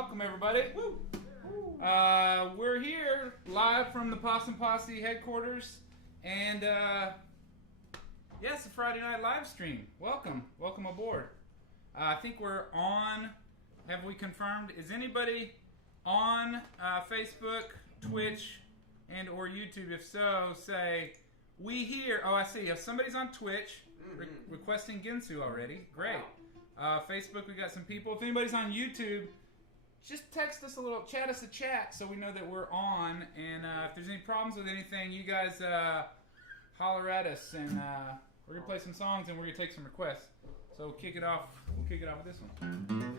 welcome everybody. Woo. We're here live from the Possum Posse headquarters, and it's a Friday night live stream. Welcome aboard. I think we're on. Have we confirmed? Is anybody on Facebook, Twitch, and or YouTube? If so, say we here. Oh, I see. If somebody's on Twitch requesting Ginsu already, great. Facebook, we got some people. If anybody's on YouTube, just text us a little, chat us a chat so we know that we're on. And if there's any problems with anything, you guys holler at us, and we're gonna play some songs and we're gonna take some requests. So we'll kick it off with this one.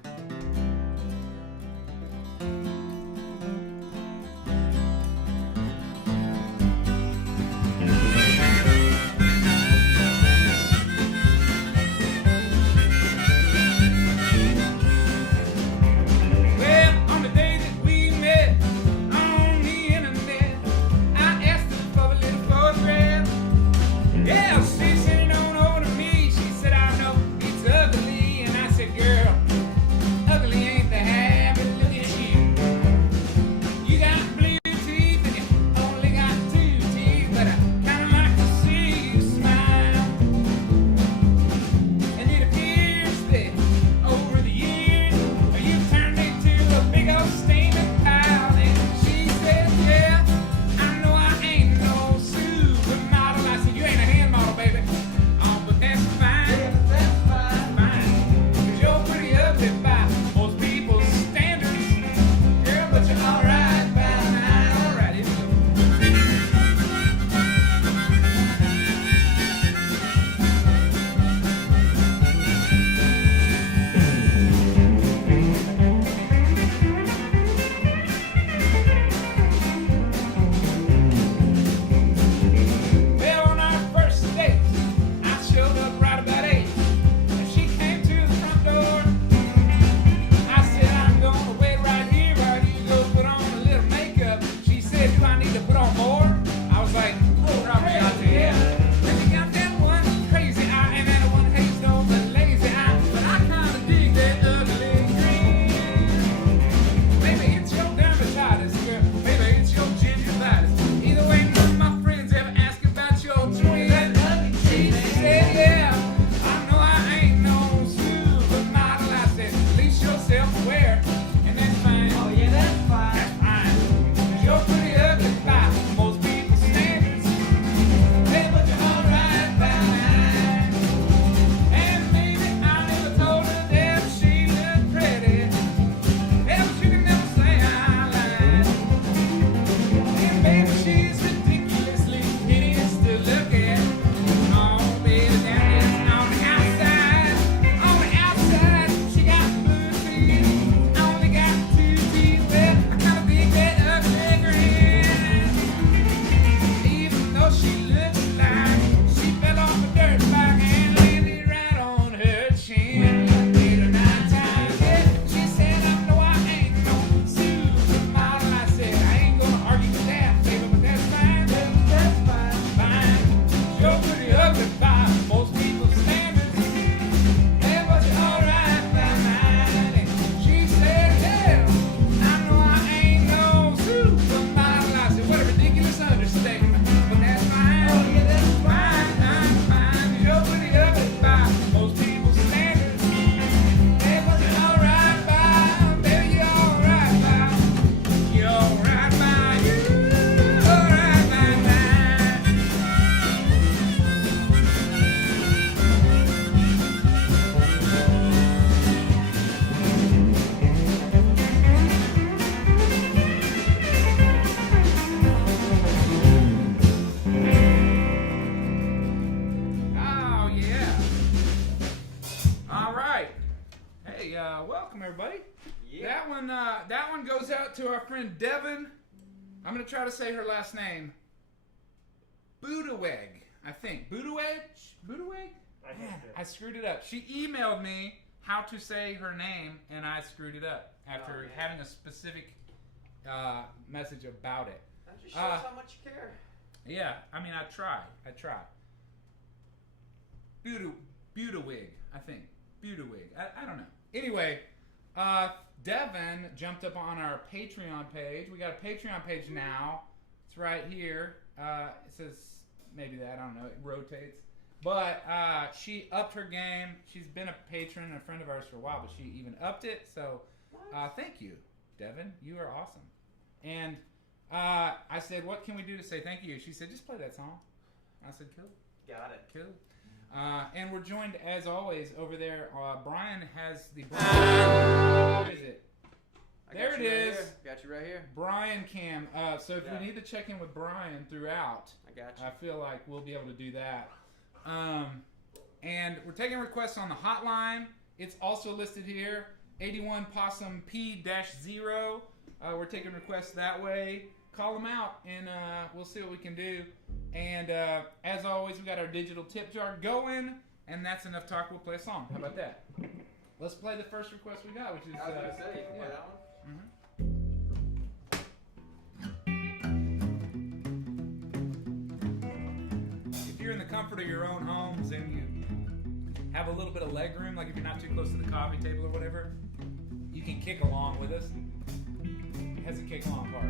That one goes out to our friend Devin. I'm going to try to say her last name. Budaweg, I think. Budaweg? I screwed it up. She emailed me how to say her name, and I screwed it up after having a specific message about it. That just shows how much you care. Yeah, I mean, I try. Budaweg, I think. Budaweg. I don't know. Anyway, Devin jumped up on our Patreon page. We got a Patreon page now. It's right here. It says maybe that. I don't know. It rotates. But she upped her game. She's been a patron and a friend of ours for a while, but she even upped it. So thank you, Devin. You are awesome. And I said, what can we do to say thank you? She said, just play that song. I said, cool. Got it. Cool. And we're joined, as always, over there. Brian has the... Where is it? There it is. Got you right here. Brian Cam. So if we need to check in with Brian throughout, I got you. I feel like we'll be able to do that. And we're taking requests on the hotline. It's also listed here. 81 Possum P-0. We're taking requests that way. Call them out, and we'll see what we can do. And as always, we got our digital tip jar going, and that's enough talk. We'll play a song. How about that? Let's play the first request we got, which is... I was going to say, you can play that one. If you're in the comfort of your own homes and you have a little bit of leg room, like if you're not too close to the coffee table or whatever, you can kick along with us. It has a kick along part.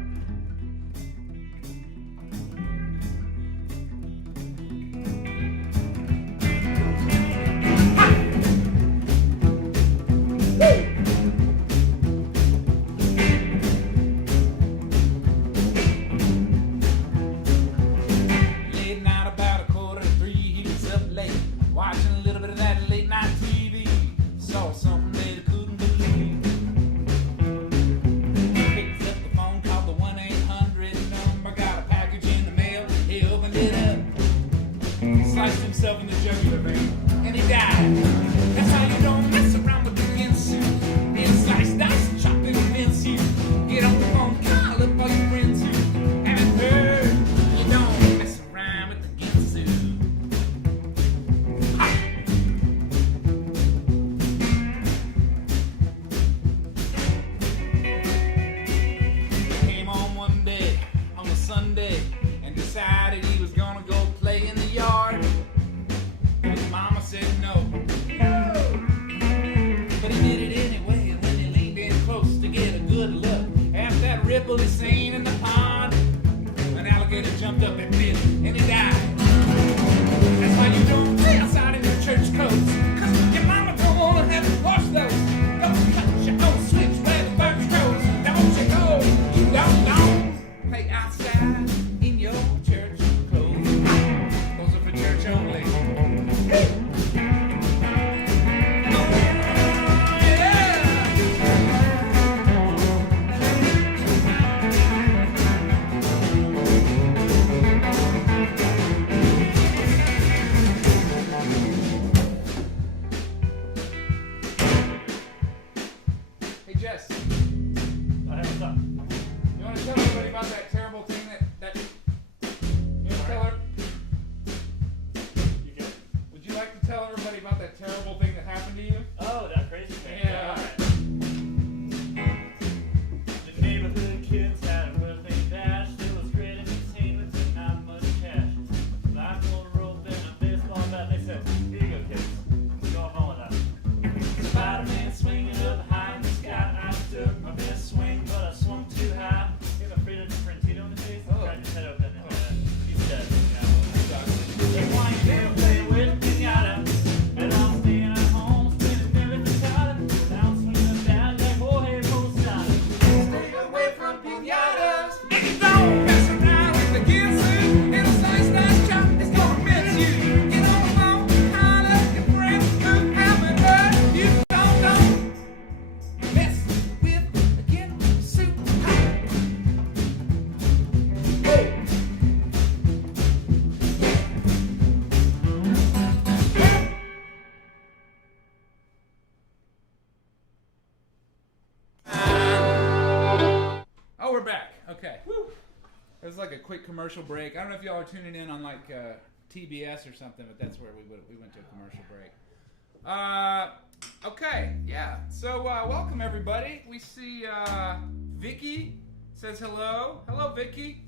Quick commercial break. I don't know if y'all are tuning in on like TBS or something, but that's where we went to a commercial break. Okay, yeah. So welcome everybody. We see Vicky says hello. Hello, Vicky.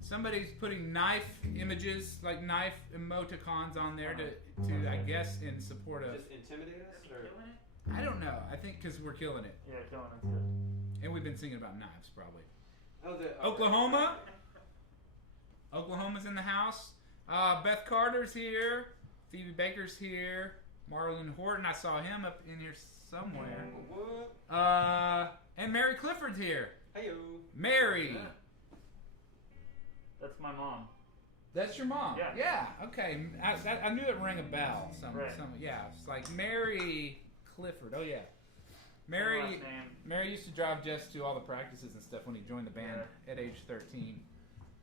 Somebody's putting knife images, like knife emoticons on there to I guess in support of. Just intimidate us, or I don't know. I think because we're killing it. Yeah, killing it's good. And we've been singing about knives, probably. Oh, Oklahoma. Oklahoma's in the house. Beth Carter's here. Phoebe Baker's here. Marlon Horton, I saw him up in here somewhere. What? And Mary Clifford's here. Hey-yo. Mary. Yeah. That's my mom. That's your mom? Yeah. Yeah, okay. I knew it rang a bell. Right. Yeah, it's like Mary Clifford. Oh, yeah. Last name. Mary used to drive Jess to all the practices and stuff when he joined the band at age 13.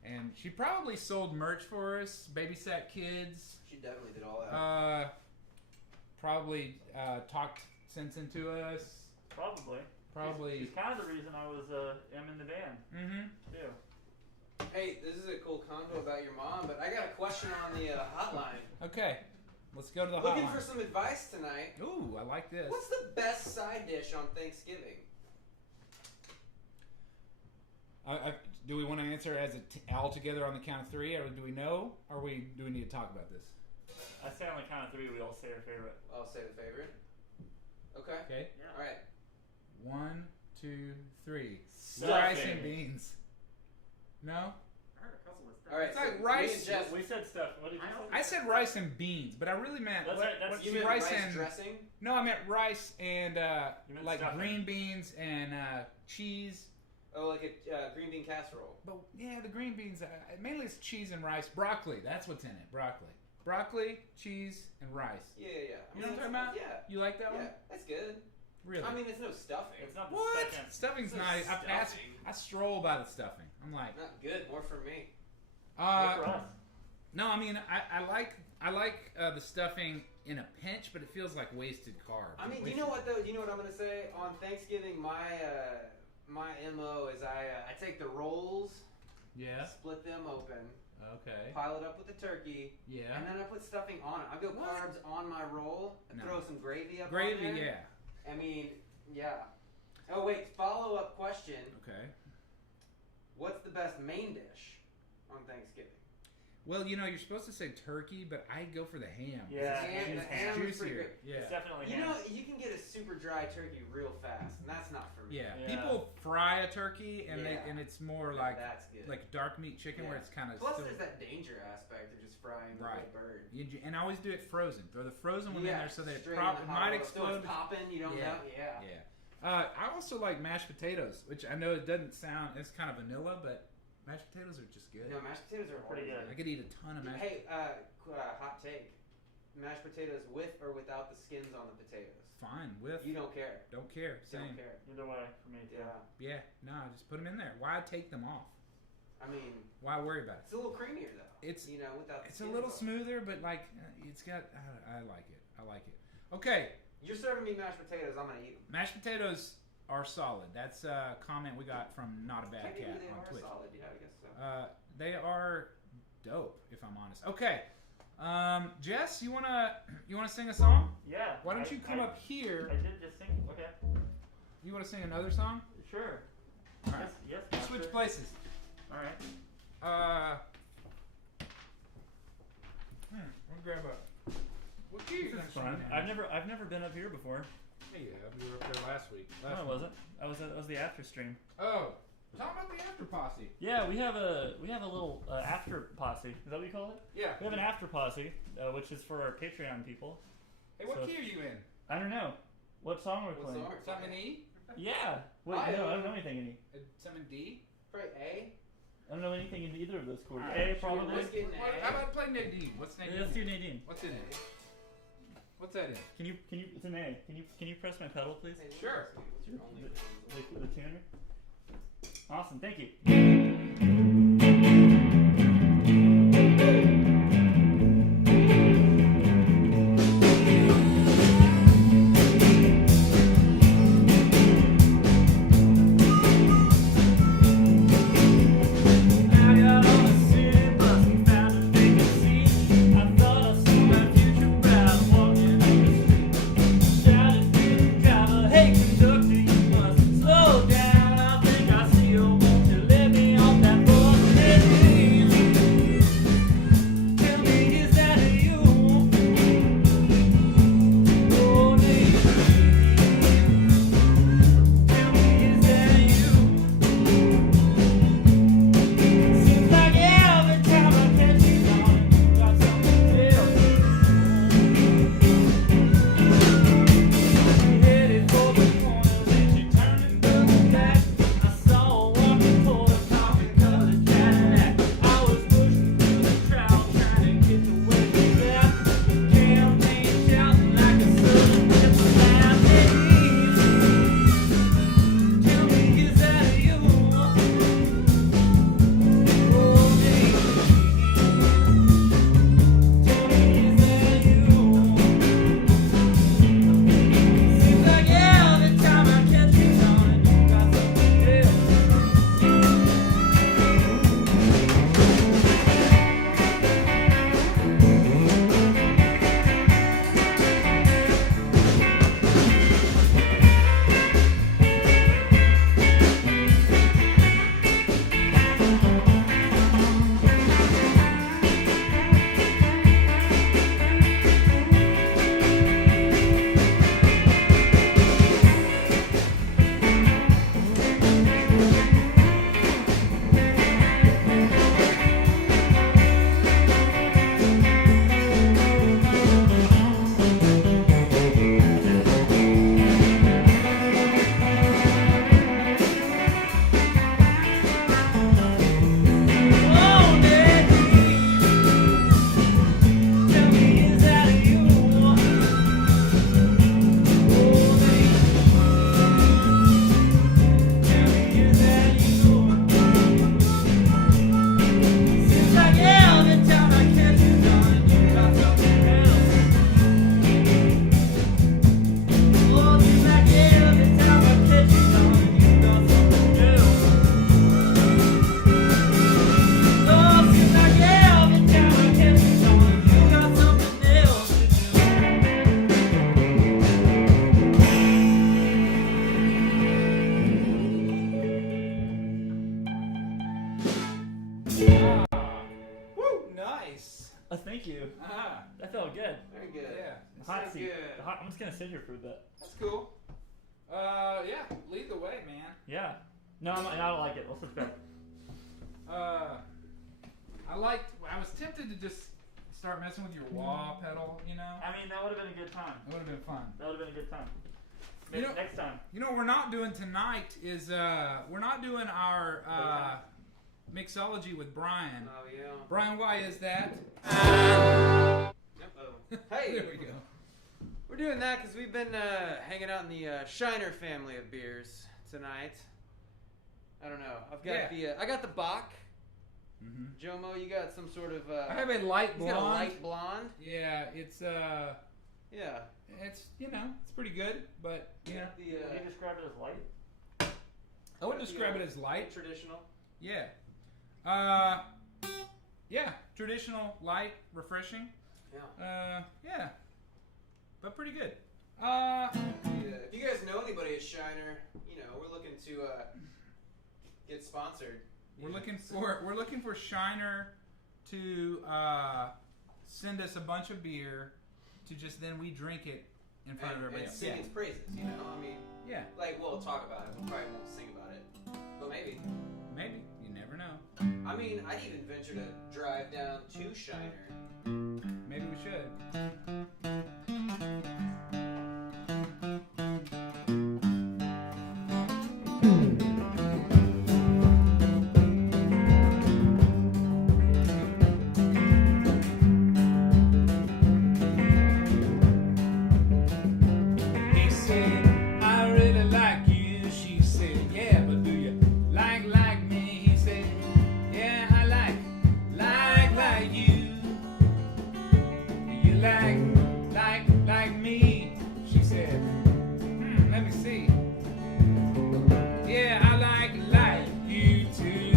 And she probably sold merch for us, babysat kids. She definitely did all that. Probably talked sense into us. Probably. She's kind of the reason I was am in the band. Mm-hmm. Too. Hey, this is a cool convo about your mom, but I got a question on the hotline. Okay. Let's go to the Looking hotline. for some advice tonight. Ooh, I like this. What's the best side dish on Thanksgiving? Do we want to answer as all together on the count of three, or do we know, or do we need to talk about this? I say on the count of three, we all say our favorite. I'll say the favorite. Okay. Okay. Yeah. All right. 1, 2, 3. Stuffing. Rice and beans. No? I heard a couple of stuff. All right. It's like so rice- me and Jeff, We said stuff. What did you say? I said rice and beans, but I really meant That's you meant rice rice and dressing? no, I meant rice and You meant like stuffing. green beans and cheese. Oh, like a green bean casserole. But yeah, the green beans mainly it's cheese and rice. Broccoli, that's what's in it. Broccoli, cheese, and rice. Yeah. You know what I'm talking about? Yeah. You like that one? Yeah, that's good. Really? I mean, it's no stuffing. It's not the What? second. Stuffing's It's not. not I pass. stuffing. I stroll by the stuffing. I'm like, Not good. More for me. Good for us. no. I mean, I like the stuffing in a pinch, but it feels like wasted carbs. I mean, you know what though? You know what I'm gonna say? On Thanksgiving, my MO is I take the rolls, Yeah. split them open, Okay. pile it up with the turkey, Yeah. and then I put stuffing on it. I go What? carbs on my roll and No. throw some gravy up Gravy. on there. Yeah. I mean, yeah. Oh wait, follow up question. Okay. What's the best main dish on Thanksgiving? Well, you know, you're supposed to say turkey, but I go for the ham. Yeah, Ham- it's the ham. ham is pretty Juicier. good. It's Yeah. definitely You ham. know, you can get a super dry turkey real fast, and that's not for me. Yeah. Yeah. People fry a turkey, and Yeah. it's more Yeah, like that's good. dark meat chicken where Yeah. it's kind of Plus, still. there's that danger aspect of just frying the Right. whole bird. And I always do it frozen. Throw the frozen one in there so that it straight in the hot might oil. explode. So it's popping, you don't Yeah. know. Yeah. Yeah. I also like mashed potatoes, which I know it doesn't sound. It's kind of vanilla, but mashed potatoes are just good. No, mashed potatoes are Pretty always good. I could eat a ton of mashed. Hey, hot take: mashed potatoes with or without the skins on the potatoes. Fine with. You don't care. Don't care. You Same. don't care. Either way, for me too. Yeah. Yeah. No, just put them in there. Why take them off? I mean, Why worry about it? it's a little creamier though. It's without. The it's a skins little on. smoother, but like it's got. I like it. I like it. Okay. You're serving me mashed potatoes. I'm gonna eat them. Mashed potatoes are solid. That's a comment we got from Not a Bad Maybe Cat they on are Twitch. solid. Yeah, I guess so. They are dope, if I'm honest. Okay. Jess, you wanna sing a song? Yeah. Why don't you come up here? I did just sing. Okay. You wanna sing another song? Sure. All right. Yes. Let's switch master. places. All right. I'll grab a. What key are you This gonna is sing fun. now? I've never been up here before. Hey, we were up there last week. No, I wasn't. I was the after stream. Oh, talk about the after posse. Yeah, we have a little after posse. Is that what you call it? Yeah. We have an after posse, which is for our Patreon people. Hey, what So- key are you in? I don't know what song we're What playing. song? Something in E? Yeah. Wait, I, no, I don't know anything in E. Something in D? Probably A. I don't know anything in either of those chords. All right. A probably. Let's get an How A. about play Nadine? What's Nadine? Let's do Nadine. What's in it? What's that in? Can you? It's an A. Can you press my pedal, please? Hey, Sure. What's your only The tuner. Awesome. Thank you. I got on a city bus and found a vacant seat. I thought I saw my future bride walking up the street. Shouted to the driver, "Hey conductor, you must slow down. I think I see you. Won't you let me Oh, thank you. Ah, That felt good. Very good. yeah. Hot so seat. good. I'm just gonna sit here for a bit. That's cool. Yeah, lead the way, man. Yeah. No, I don't like it. Let's switch back. I was tempted to just start messing with your wah pedal, you know? I mean, that would have been a good time. It would have been fun. That would have been a good time. You Maybe know- next time. You know what we're not doing tonight is, we're not doing our, mixology with Brian. Oh yeah. Brian, why is that? Yep. Hey. There we go. We're doing that because we've been hanging out in the Shiner family of beers tonight. I don't know. I've got I got the Bach. Mm-hmm. Jomo, you got some sort of. I have a light He's blonde. got a light blonde. Yeah, it's Yeah. it's it's pretty good, but yeah, The, Would you describe it as light? I would describe it as light. Traditional. Yeah. Yeah, traditional, light, refreshing. Yeah. Yeah. But pretty good. Yeah. If you guys know anybody at Shiner, we're looking to get sponsored. We're looking for Shiner to send us a bunch of beer to just then we drink it in front of everybody and else. sing its praises. I mean, Yeah. like we'll talk about it. We probably won't sing about it, but maybe. Maybe. You never know. I mean, I'd even venture to drive down to Shiner. Maybe we should. He said, I really like you. She said, yeah, but do you like me? He said, yeah, I like you. Do you like me? She said, let me see. Yeah, I like you too.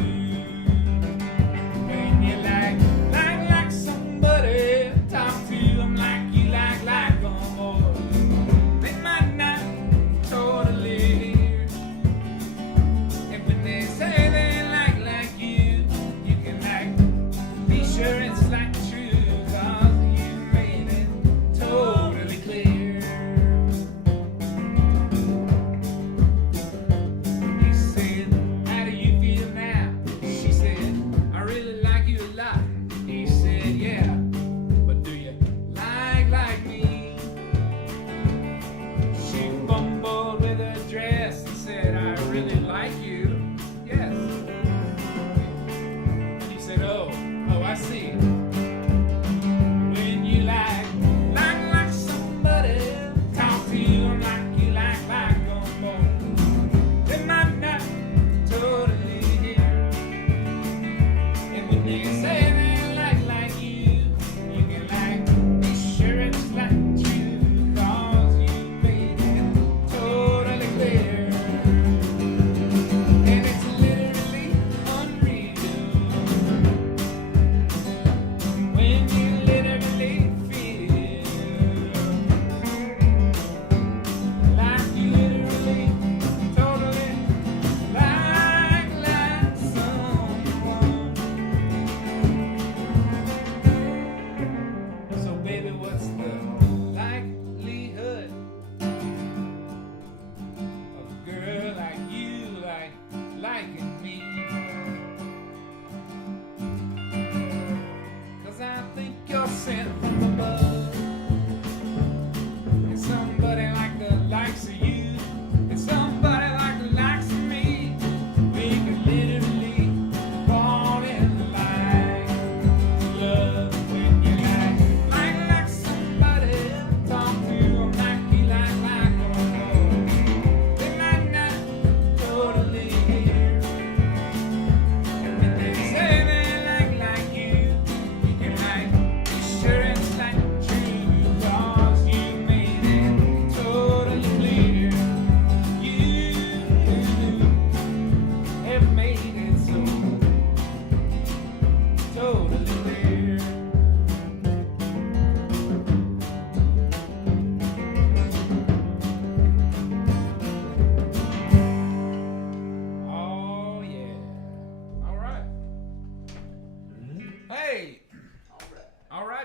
When you like somebody, talk to them like you like them, or they might not totally hear. And when they say they like you, you can be sure it's true, 'cause you made it totally clear. He said, how do you feel now? She said, I really like you a lot. He said, yeah, but do you like me? She fumbled with her dress and said, I really like you. Yes. And he said, oh, I see. When you like somebody, talk to them like you like them more. They might not totally hear. And when they say they like you, you can be sure it's true, 'cause you made it totally clear.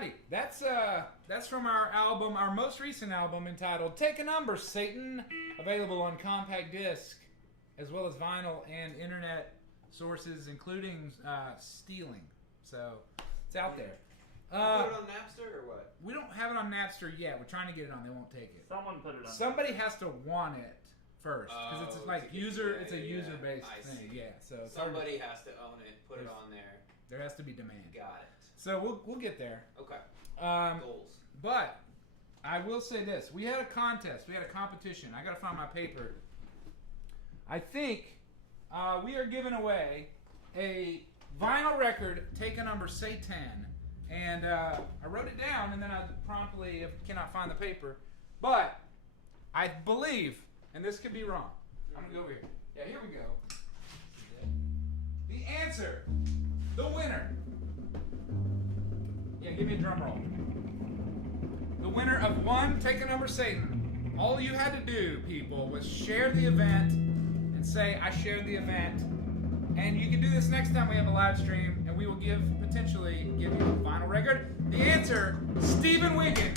Alrighty, that's from our album, our most recent album entitled "Take a Number, Satan," available on compact disc, as well as vinyl and internet sources, including stealing. So it's out there. You put it on Napster or what? We don't have it on Napster yet. We're trying to get it on. They won't take it. Someone put it on. Somebody has to want it first because it's like user. Yeah, It's a user-based I thing. see. Yeah. So Somebody has to own it, put it on there. there has to be demand. Got it. So we'll get there. Okay. Goals. But I will say this: we had a contest. We had a competition. I got to find my paper. I think we are giving away a vinyl record. Take a number, Satan. And I wrote it down, and then I promptly cannot find the paper. But I believe, and this could be wrong. I'm going to go over here. Yeah, here we go. The answer, the winner. Yeah, give me a drum roll. The winner of one, Take a Number, Satan. All you had to do, people, was share the event and say, I shared the event. And you can do this next time we have a live stream, and we will potentially give you a vinyl record. The answer, Stephen Wiggin.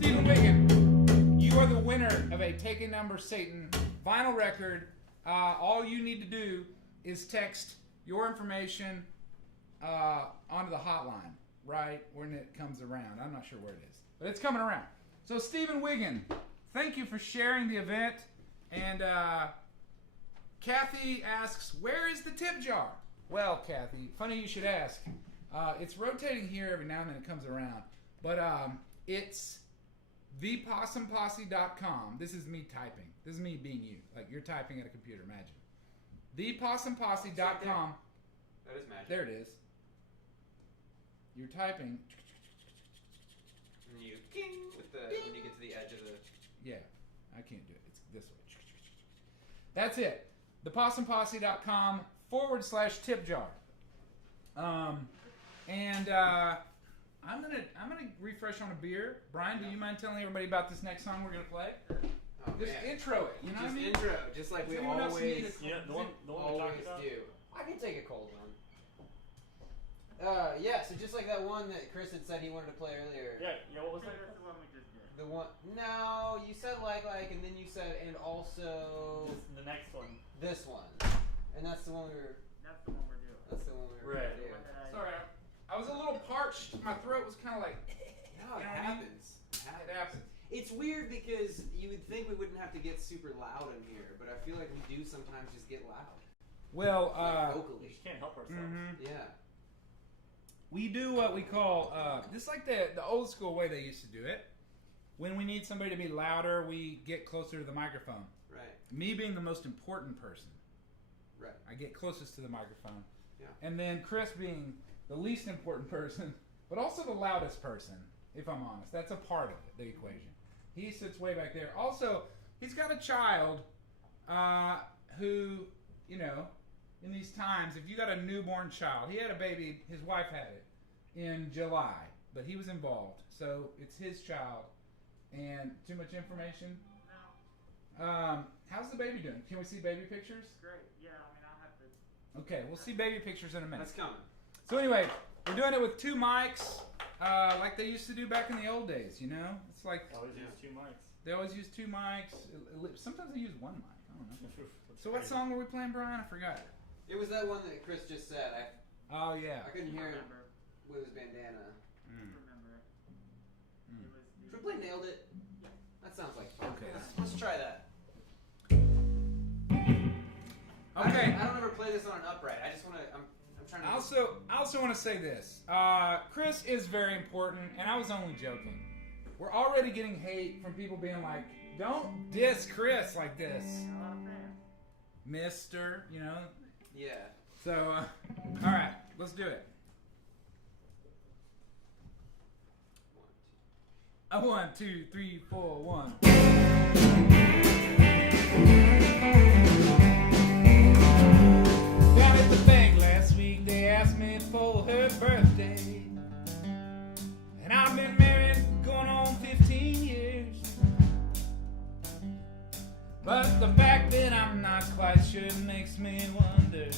Stephen Wiggin, you are the winner of a Take a Number, Satan vinyl record. All you need to do is text your information onto the hotline, right, when it comes around. I'm not sure where it is, but it's coming around. So Stephen Wiggin, thank you for sharing the event. And Kathy asks, where is the tip jar? Well, Kathy, funny you should ask. It's rotating here every now and then. It comes around. But it's thepossumposse.com. This is me typing. This is me being you. Like you're typing at a computer, imagine. Thepossumposse.com. That is magic. There it is. You're typing. And you with when you get to the edge of the... Yeah, I can't do it. It's this way. That's it. thepossumposse.com/tip jar. And I'm gonna refresh on a beer. Brian, do you mind telling everybody about this next song we're gonna play? Oh, Just man. intro it. You know what I mean? Intro, just like we Anyone else need always, a- Yeah, the one we always talked about. do. I can take a cold one. Yeah, so just like that one that Chris had said he wanted to play earlier. Yeah, what was I think that? that's the one we just did. The one, no, you said like, and then you said, and also The next one. this one. And that's the one we were, That's the one we're doing. that's the one we were Right. gonna do. The one that I- Sorry, I was a little parched. My throat was kind of like. No, it You know what I mean? happens. It happens. It's weird because you would think we wouldn't have to get super loud in here, but I feel like we do sometimes just get loud. Well, Like We vocally. just can't help ourselves. Yeah. we do what we call just like the old school way they used to do it. When we need somebody to be louder, we get closer to the microphone. Right. Me being the most important person, Right. I get closest to the microphone. Yeah. And then Chris being the least important person, but also the loudest person, if I'm honest. That's a part of it, the equation. He sits way back there. Also, he's got a child who, you know, in these times, if you got a newborn child, he had a baby, his wife had it in July, but he was involved. So it's his child. And too much information? No, How's the baby doing? Can we see baby pictures? great. Yeah, I mean, I'll have to. Okay, we'll see baby pictures in a minute. That's coming. So anyway, we're doing it with two mics, like they used to do back in the old days, you know? It's like Always use 2 mics. they always use two mics. Sometimes they use one mic. I don't know. So what song were we playing, Brian? I forgot. It was that one that Chris just said. Oh, yeah. I couldn't hear him Remember. with his bandana. Remember. Mm. It was the. Should we play Nailed It? Yeah. That sounds like fun. Okay. Let's try that. Okay. I don't ever play this on an upright. I just want to. I'm trying to. I also want to say this. Chris is very important, and I was only joking. We're already getting hate from people being like, don't diss Chris like this, A lot of fans. mister, you know? Yeah. So, all right, let's do it. A 1, 2, 3, 4, 1. Down at the bank last week, they asked me for her birthday. And I've been married going on 15 years. But the fact that I'm not quite sure makes me wonder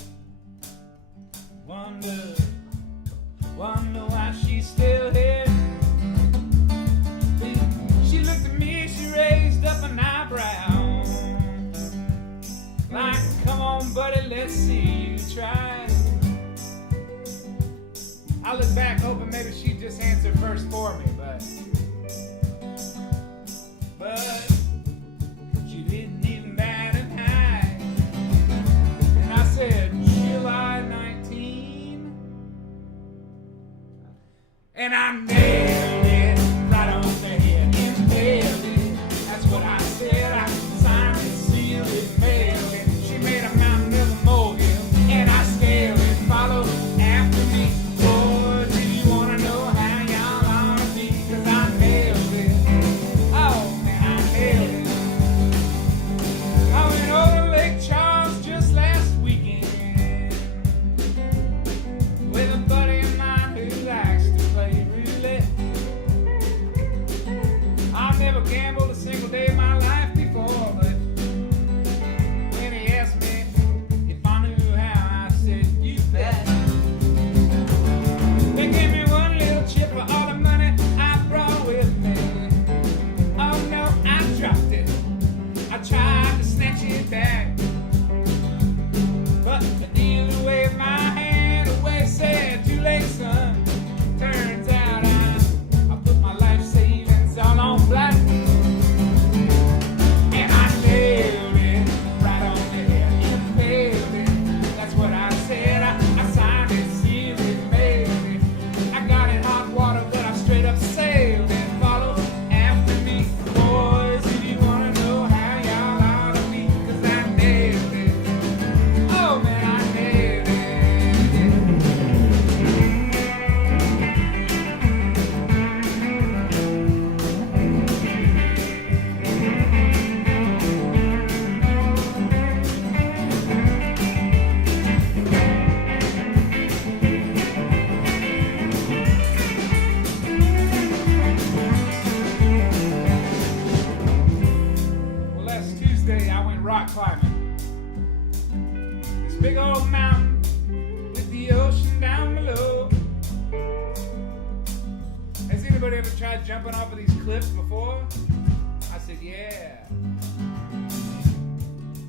why she's still here. let's see you try. I look back hoping maybe she'd just answer first for me, but she didn't even bat an eye. And I said, July 19, and I nailed it right on the head, impaled it. That's what I said. I signed it, sealed it, mailed it. She made a mountain of a molehill, and I scaled it. Followed after me. Boy, do you wanna know how y'all ought to be? 'Cause I nailed it. Oh man, I nailed it. I went over to Lake Charles just last weekend with a buddy of mine who likes to play roulette. I've never gambled a single day of my life before, but when he asked me if I knew how, I said, you bet. They gave me one little chip for all the money I brought with me. Oh no, I dropped it. I tried to snatch it back, but the dealer waved my hand away, said, too late, son. Turns out I put my life savings all on black, and I nailed it right on the head, impaled it. That's what I said. I signed it, sealed it, mailed it. I got in hot water, but I straight up sailed it. Follow after me, boys, if you wanna know how y'all ought to be, 'cause I nailed it. Oh man, I nailed it. Well, last Tuesday I went rock climbing. This big old mountain with the ocean down below. Has anybody ever tried jumping off of these cliffs before? I said, yeah.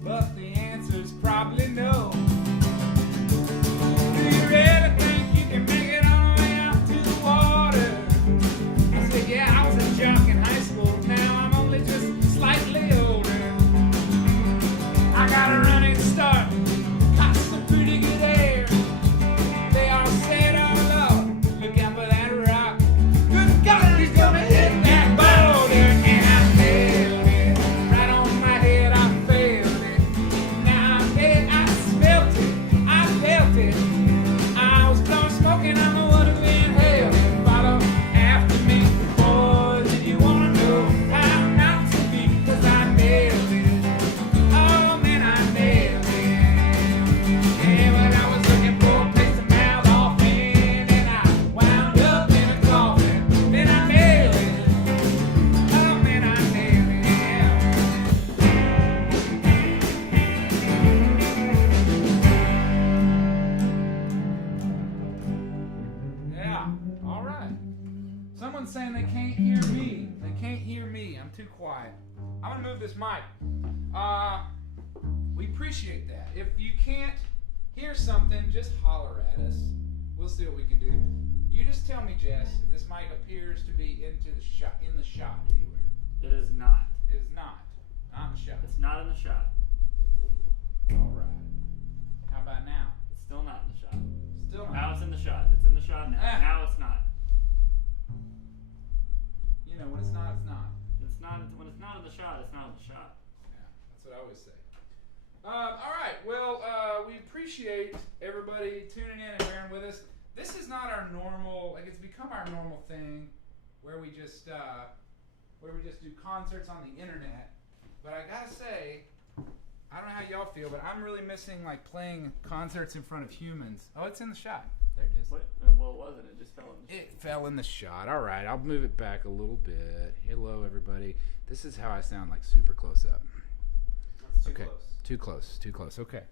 But the answer's probably no. Do you really think you can make it all the way out to the water? I said, yeah, I was a jock in high school. Now I'm only just slightly older. I got a running start, caught some pretty good air. They all said, oh Lord, look out for that rock. Good God, he's gonna hit that boulder. And I nailed it, right on my head, I failed it. Now I made, I smelt it, I felt it. I was blowing smoke and I'm the one who inhaled it. Follow after me, boys, if you wanna know how not to be, 'cause I nailed it. Oh man, I nailed it. Yeah, but I was looking for a place to mouth off in, and I wound up in a coffin. Then I nailed it. Oh man, I nailed it. Yeah, all right. Someone's saying they can't hear me. They can't hear me. I'm too quiet. I'm gonna move this mic. We appreciate that. If you can't hear something, just holler at us. We'll see what we can do. You just tell me, Jess, if this mic appears to be in the shot anywhere. It is not. It is not. Not in the shot. It's not in the shot. All right. How about now? It's still not in the shot. Still Now not. it's in the shot. It's in the shot now. Ah. Now it's not. You know, when it's not, it's not. It's not. When it's not in the shot, it's not in the shot. Yeah, that's what I always say. All right. Well, we appreciate everybody tuning in and bearing with us. This is not our normal. Like, it's become our normal thing, where we just do concerts on the internet. But I gotta say, I don't know how y'all feel, but I'm really missing like playing concerts in front of humans. Oh, it's in the shot. There it is. What? Well, it wasn't. It just fell in the shot. It fell in the shot. All right, I'll move it back a little bit. Hello, everybody. This is how I sound, like super close up. That's too Okay. close. Too close. Too close. Okay.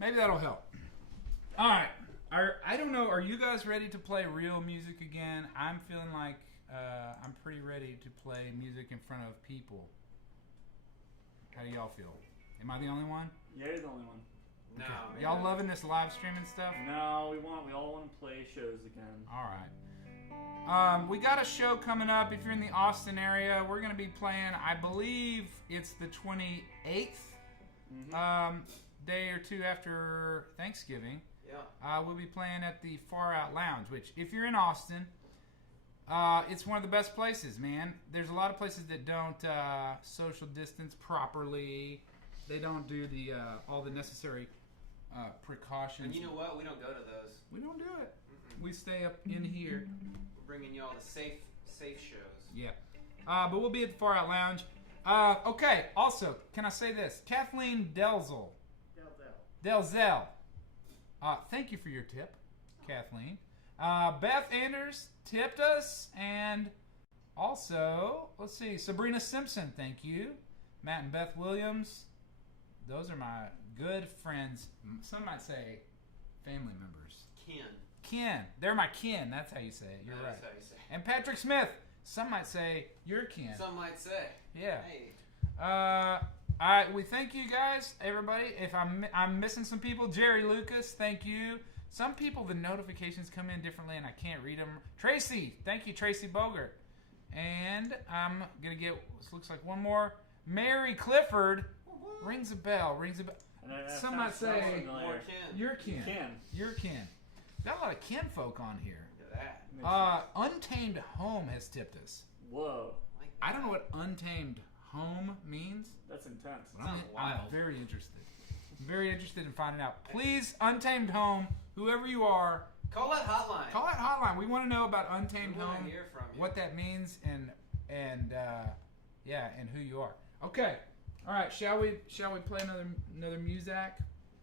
Maybe that'll help. All right. I don't know. Are you guys ready to play real music again? I'm feeling like I'm pretty ready to play music in front of people. How do y'all feel? Am I the only one? Yeah, you're the only one. No, Okay. man. Y'all loving this live streaming stuff? No, we all want to play shows again. All right. We got a show coming up. If you're in the Austin area, we're going to be playing, I believe it's the 28th, day or two after Thanksgiving. Yeah. We'll be playing at the Far Out Lounge, which, if you're in Austin, it's one of the best places, man. There's a lot of places that don't social distance properly. They don't do the all the necessary precautions. And you know what? We don't go to those. We don't do it. We stay up in here. We're bringing you all the safe shows. Yeah. But we'll be at the Far Out Lounge. Okay, also, can I say this? Kathleen Delzel. Delzel. Thank you for your tip, Kathleen. Beth Anders tipped us. And also, let's see, Sabrina Simpson, thank you. Matt and Beth Williams. Those are my good friends. Some might say family members. Kin. They're my kin. That's how you say it. You're right. That's how you say it. And Patrick Smith. Some might say your kin. Some might say. Yeah. Hey. We thank you guys, everybody. If I'm missing some people, Jerry Lucas, thank you. Some people, the notifications come in differently and I can't read them. Tracy, thank you, Tracy Bogart. And I'm gonna get, looks like one more. Mary Clifford, rings a bell. Some might say More kin. your kin. Kin. Your kin. Got a lot of kin folk on here. Look at that. Untamed Home has tipped us. Whoa, Like I don't know what Untamed Home means. that's intense. But Sounds I'm wild. very interested. I'm very interested in finding out. Please, Untamed Home, whoever you are, Call that hotline. call that hotline. We want to know about Untamed We wanna Home, hear from you. what that means, and who you are. Okay, all right. Shall we play another music?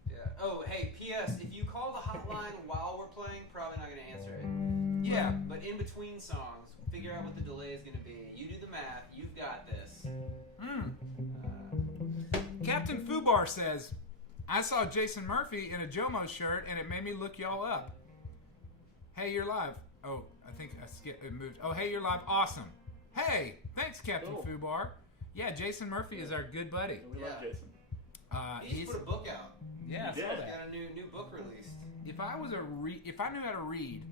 Yeah. Oh, hey, P.S. If you call the hotline while we're playing, probably not going to answer it. Yeah. But in between songs, figure out what the delay is going to be. You do the math. You've got this. Captain Fubar says, I saw Jason Murphy in a Jomo shirt, and it made me look y'all up. Hey, you're live. Oh, I think it moved. Oh, hey, you're live. Awesome. Hey, thanks, Captain Cool. Fubar. Yeah, Jason Murphy is our good buddy. We love Yeah. Jason. He just put a book out. Yeah, I He saw did. He's that. got a new book released. If I knew how to read,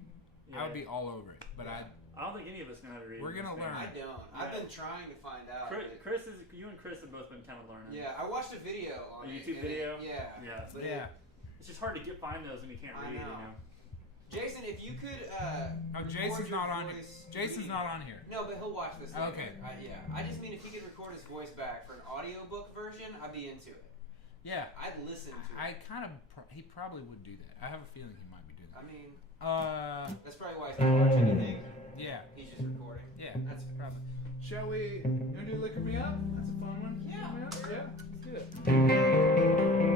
I would be all over it. But I don't think any of us know how to read. We're in this gonna learn. family. I don't. I've been trying to find out. Chris you and Chris have both been kind of learning. Yeah, I watched a video on A it, YouTube and video? yeah. Yeah. But yeah. It's just hard to find those when you can't I read. know. You know. Jason, if you could. Oh, record Jason's your not on. voice Jason's reading- not on here. No, but he'll watch this later. Okay. Yeah. I just mean if he could record his voice back for an audiobook version, I'd be into it. Yeah. I'd listen to it. He probably would do that. I have a feeling he might be doing I mean, that. that's probably why he's not watching anything. Yeah. He's just recording. Yeah. That's Probably. Shall we? You wanna do Liquor Me Up? That's a fun one. Yeah. Liquor Me Up? Yeah. Let's do it.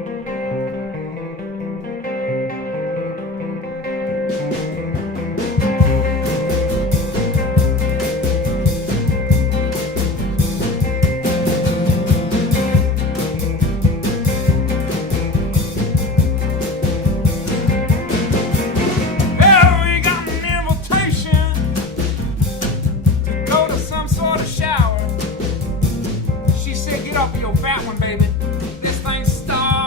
Well, we got an invitation to go to some sort of shower. She said, get off your fat one, baby. This thing's starting.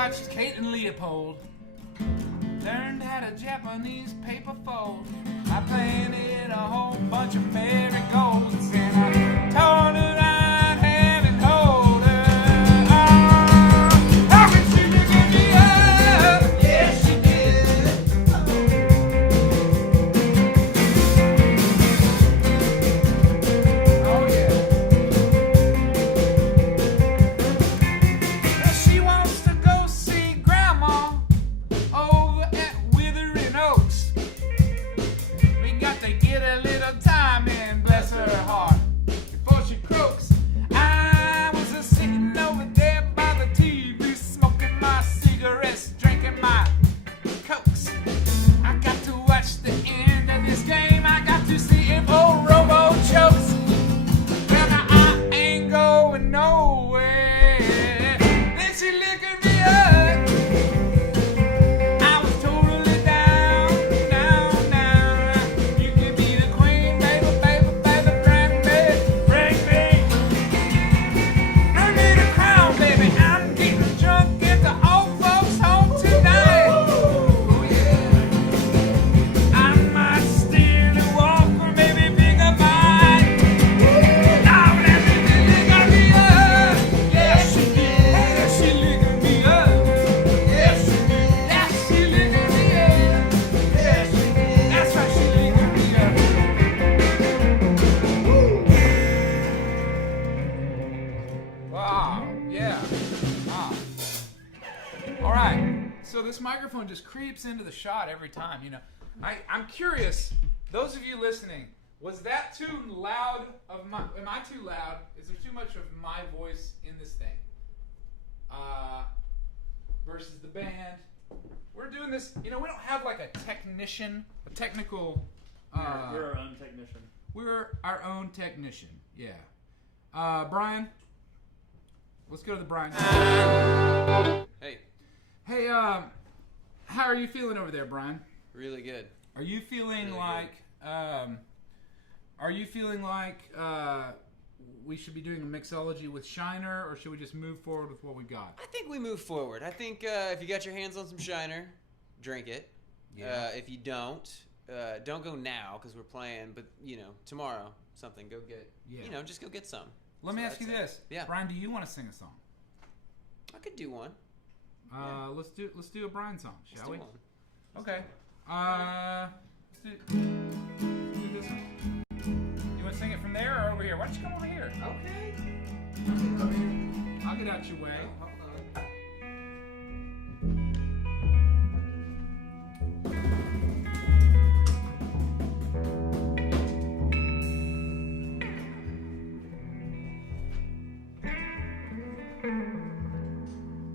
watched Kate and Leopold. Learned how to Japanese paper fold. I planted a whole bunch of marigolds and I told her I'd have and hold her. How could she look at me up? Yes, she did. Oh yeah. Well, she wants to go see Grandma over at Withering Oaks. We got to get a little time in, bless her heart, before she croaks. I was a sitting over there by the TV, smoking my cigarettes, drinking my cokes. I got to watch the end of this game. I got to see if old Robo chokes. Well, now I ain't going nowhere. Then she liquored me up. I was totally down. You can be the queen, baby, bring me. Bring me the crown, baby. I'm getting drunk at the old folks' home tonight. Oh yeah. I might steal a walker, maybe pick a bite. Now that baby liquor me up. Yes, she did. Yes, she liquored me up. Yes, she did. Yes, she liquored me up. Yes, she did. That's right, she liquored me up. Wow, yeah. Wow. All right. So this microphone just creeps into the shot every time, you know. I'm curious, those of you listening, was that too loud of my, am I too loud? Is there too much of my voice in this thing? Versus the band. We're doing this, you know, we don't have like a technician, a technical, We're our own technician. we're our own technician, yeah. Brian, let's go to the Brian. Hey, Hey, how are you feeling over there, Brian? really good. Are you feeling Really like, we should be doing a mixology with Shiner, or should we just move forward with what we got? I think we move forward. I think if you got your hands on some Shiner, drink it. Yeah. If you don't go now because we're playing. But you know, tomorrow something. Go get. Yeah. You know, just go get some. Let me So ask you that's this. Yeah. Brian, do you want to sing a song? I could do one. Let's do a Brian song, Let's shall do we? one. Okay. Let's do this one. You want to sing it from there or over here? Why don't you come over here? Okay. I'll get out your way. Hold on.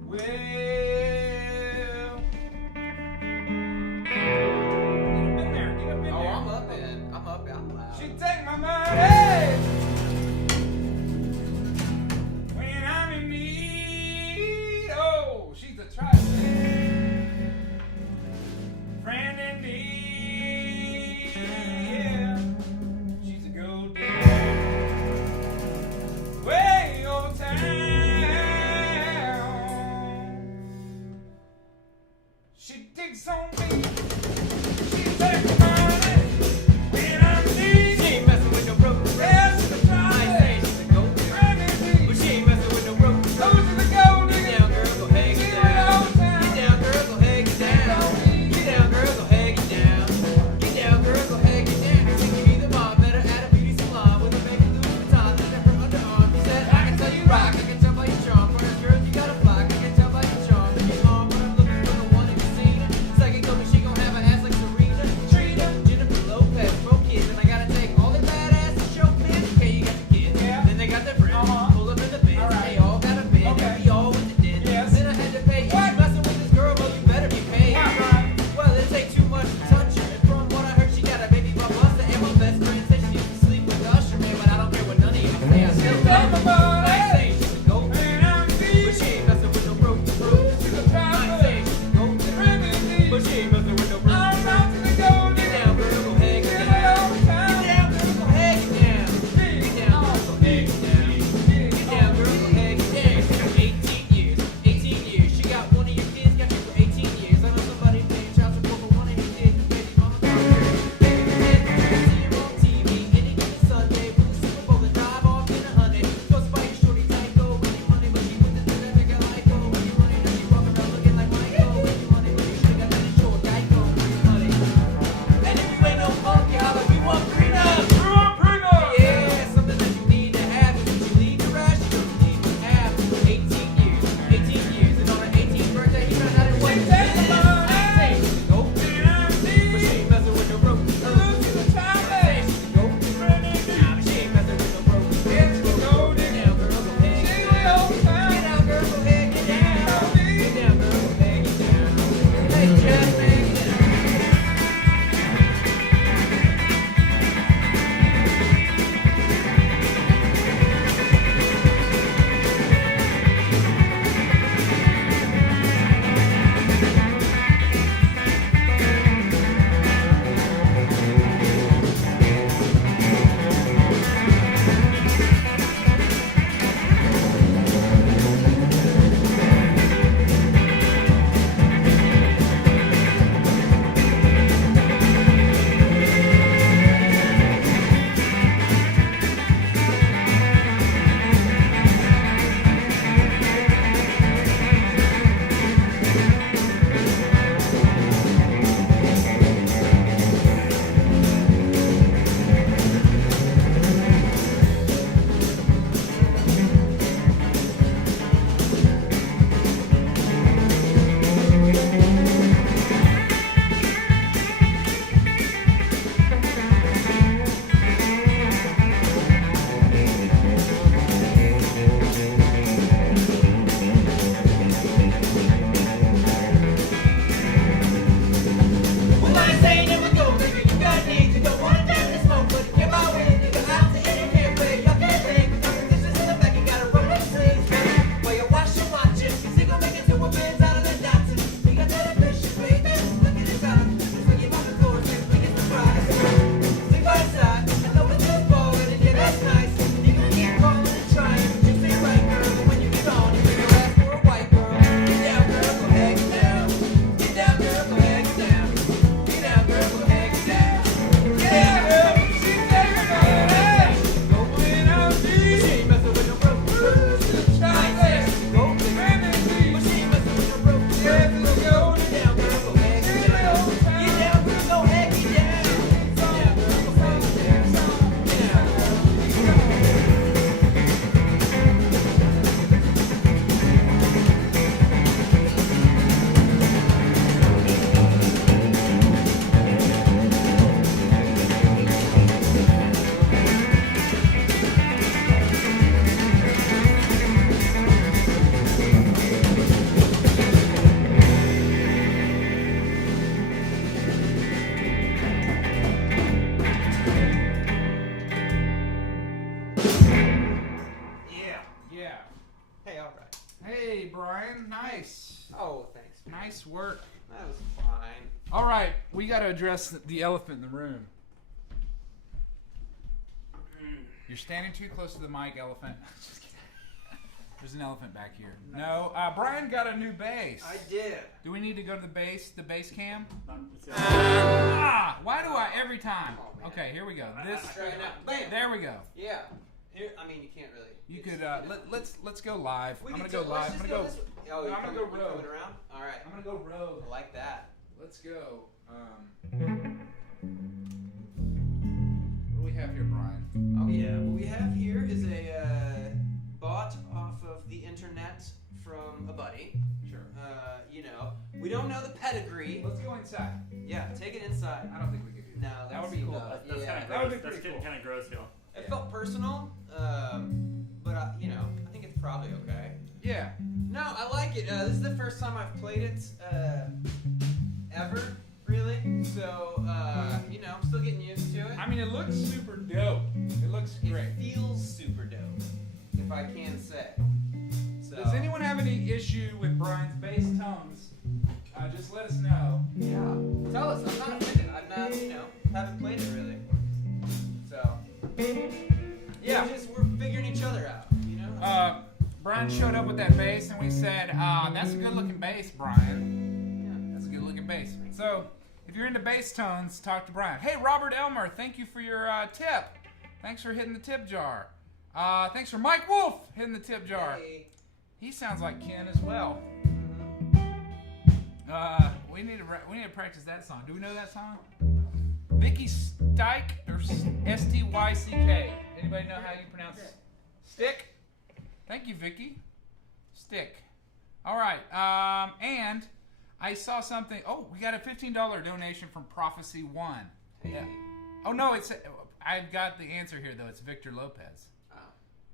Well, get up in there. Oh, I'm up in. I'm loud. She take my money when I'm in need. Oh, she's a trifling friend indeed. Yeah, she's a gold digger way over town. She digs on me. She takes my money when I'm in need. She ain't messing with no broke. Yeah, she's a I trifling say she's a gold digger, friend indeed. but she ain't messing with no broke. Those are the gold Get diggers. down, girl, go hang it down. Get down, girl, go hang it down. Get down, girl, go hang it down. Get down, girl, go hang it down. She can be the mom, better at a beauty salon with a baby Louis Vuitton and her underarm. She said, I can tell you rock, I can tell by your charm. For a girl, you got a flock, I can tell by your charm. That you're on, but I'm looking for the one in the scene. Second go Brian. Nice. Oh, thanks. Nice work. That was fine. All right, we got to address the elephant in the room. You're standing too close to the mic, elephant. Just kidding. There's an elephant back here. No, Brian got a new bass. I did. Do we need to go to the bass cam? It's Why do I every time? Oh, man. Okay, here we go. Try it out. Bam. There we go. Yeah. Here, I mean, you can't really. You it's, could you know. let's go live. We I'm can gonna go live. let's I'm just gonna go. this way. Oh, No, you're I'm gonna coming, go you're rogue. coming around? All right. I'm gonna go rogue. I like that. Let's go. What do we have here, Brian? Oh yeah, what we have here is a bought off of the internet from a buddy. Sure. You know, we don't know the pedigree. Let's go inside. Yeah, take it inside. I don't think we could do No, that. That that's- would be cool. no. That's Yeah. kind of That would gross. be That's pretty getting cool. kind of gross, y'all. It felt personal, but you know, I think it's probably okay. Yeah. No, I like it. This is the first time I've played it ever, really. So you know, I'm still getting used to it. I mean, it looks super dope. It looks great. It feels super dope, if I can say. So, Does anyone have any issue with Brian's bass tones? Just let us know. Yeah. Tell us. I'm not offended. I'm not, you know, haven't played it really. So. Yeah. We're figuring each other out, you know? Brian showed up with that bass, and we said, "That's a good-looking bass, Brian. That's a good-looking bass." So, if you're into bass tones, talk to Brian. Hey, Robert Elmer, thank you for your tip. Thanks for hitting the tip jar. Thanks for Mike Wolf hitting the tip jar. Hey. He sounds like Ken as well. We need to practice that song. Do we know that song? Vicky Styk or S-T-Y-C-K? Anybody know how you pronounce it? Stick? Thank you, Vicky. Stick. All right. And I saw something. Oh, we got a $15 donation from Prophecy One. Hey. Yeah. Oh no, I've got the answer here though. It's Victor Lopez. Oh.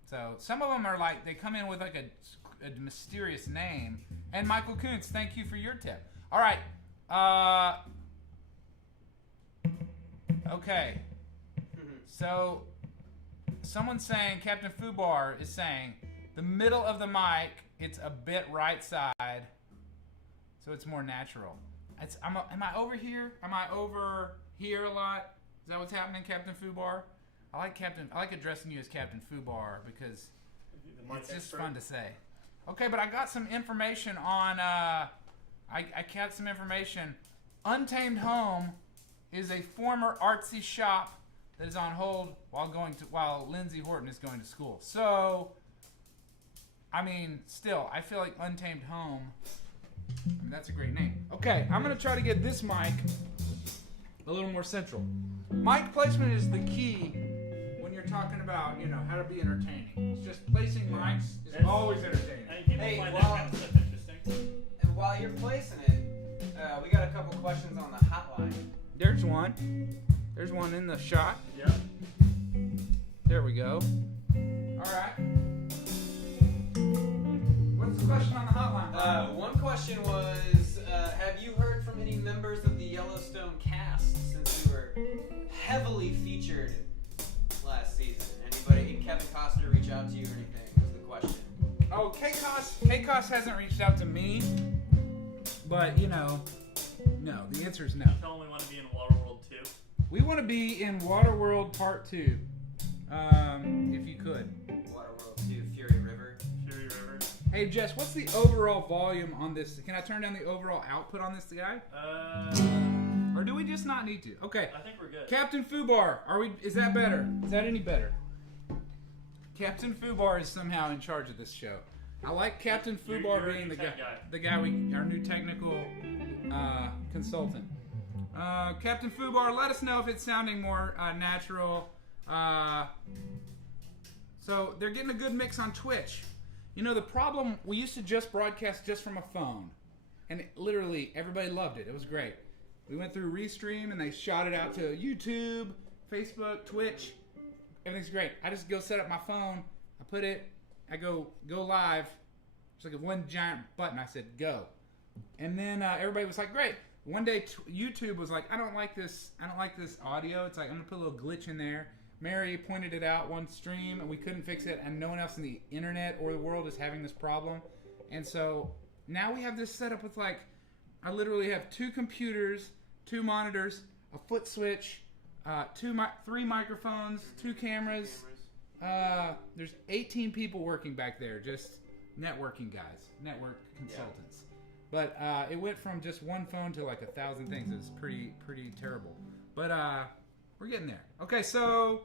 So some of them are like they come in with like a mysterious name. And Michael Kuntz, thank you for your tip. All right, Okay. So, someone's saying, Captain Fubar is saying, the middle of the mic, it's a bit right side, so it's more natural. Am I over here? Am I over here a lot? Is that what's happening, Captain Fubar? I like addressing you as Captain Fubar because it's just fun to say. Okay, but I got some information on. I got some information. Untamed Home is a former artsy shop that is on hold while Lindsay Horton is going to school. So, I mean, still, I feel like Untamed Home. I mean, that's a great name. Okay, I'm gonna try to get this mic a little more central. Mic placement is the key when you're talking about, how to be entertaining. It's just placing mics is always entertaining. I think people Hey, find well- that kind of stuff interesting. And while you're placing it, we got a couple questions on the hotline. There's one. There's one in the shot. Yeah. There we go. All right. What's the question on the hotline? One question was, have you heard from any members of the Yellowstone cast since we were heavily featured last season? Anybody, did Kevin Costner reach out to you or anything was the question. Oh, K-Cos hasn't reached out to me, but, no, the answer is no. Tell them we want to be in Waterworld 2. We want to be in Waterworld Part 2, if you could. Waterworld 2, Fury River. Fury River. Hey, Jess, what's the overall volume on this? Can I turn down the overall output on this guy? Or do we just not need to? Okay. I think we're good. Captain Fubar, is that better? Is that any better? Captain Fubar is somehow in charge of this show. I like Captain Fubar You're being the tech guy. our new technical consultant. Captain Fubar, let us know if it's sounding more natural. So they're getting a good mix on Twitch. The problem, we used to just broadcast just from a phone. And literally, everybody loved it. It was great. We went through Restream, and they shot it out to YouTube, Facebook, Twitch. Everything's great. I just go set up my phone. I go live. It's like a one giant button. I said, go. And then everybody was like, great. One day, YouTube was like, I don't like this audio. It's like, I'm going to put a little glitch in there. Mary pointed it out one stream, and we couldn't fix it, and no one else in the internet or the world is having this problem. And so now we have this set up with I literally have 2 computers, 2 monitors, a foot switch, 3 microphones, 2 cameras. There's 18 people working back there, just networking guys, network consultants. But it went from just one phone to 1,000 things. It was pretty terrible. But we're getting there. Okay, so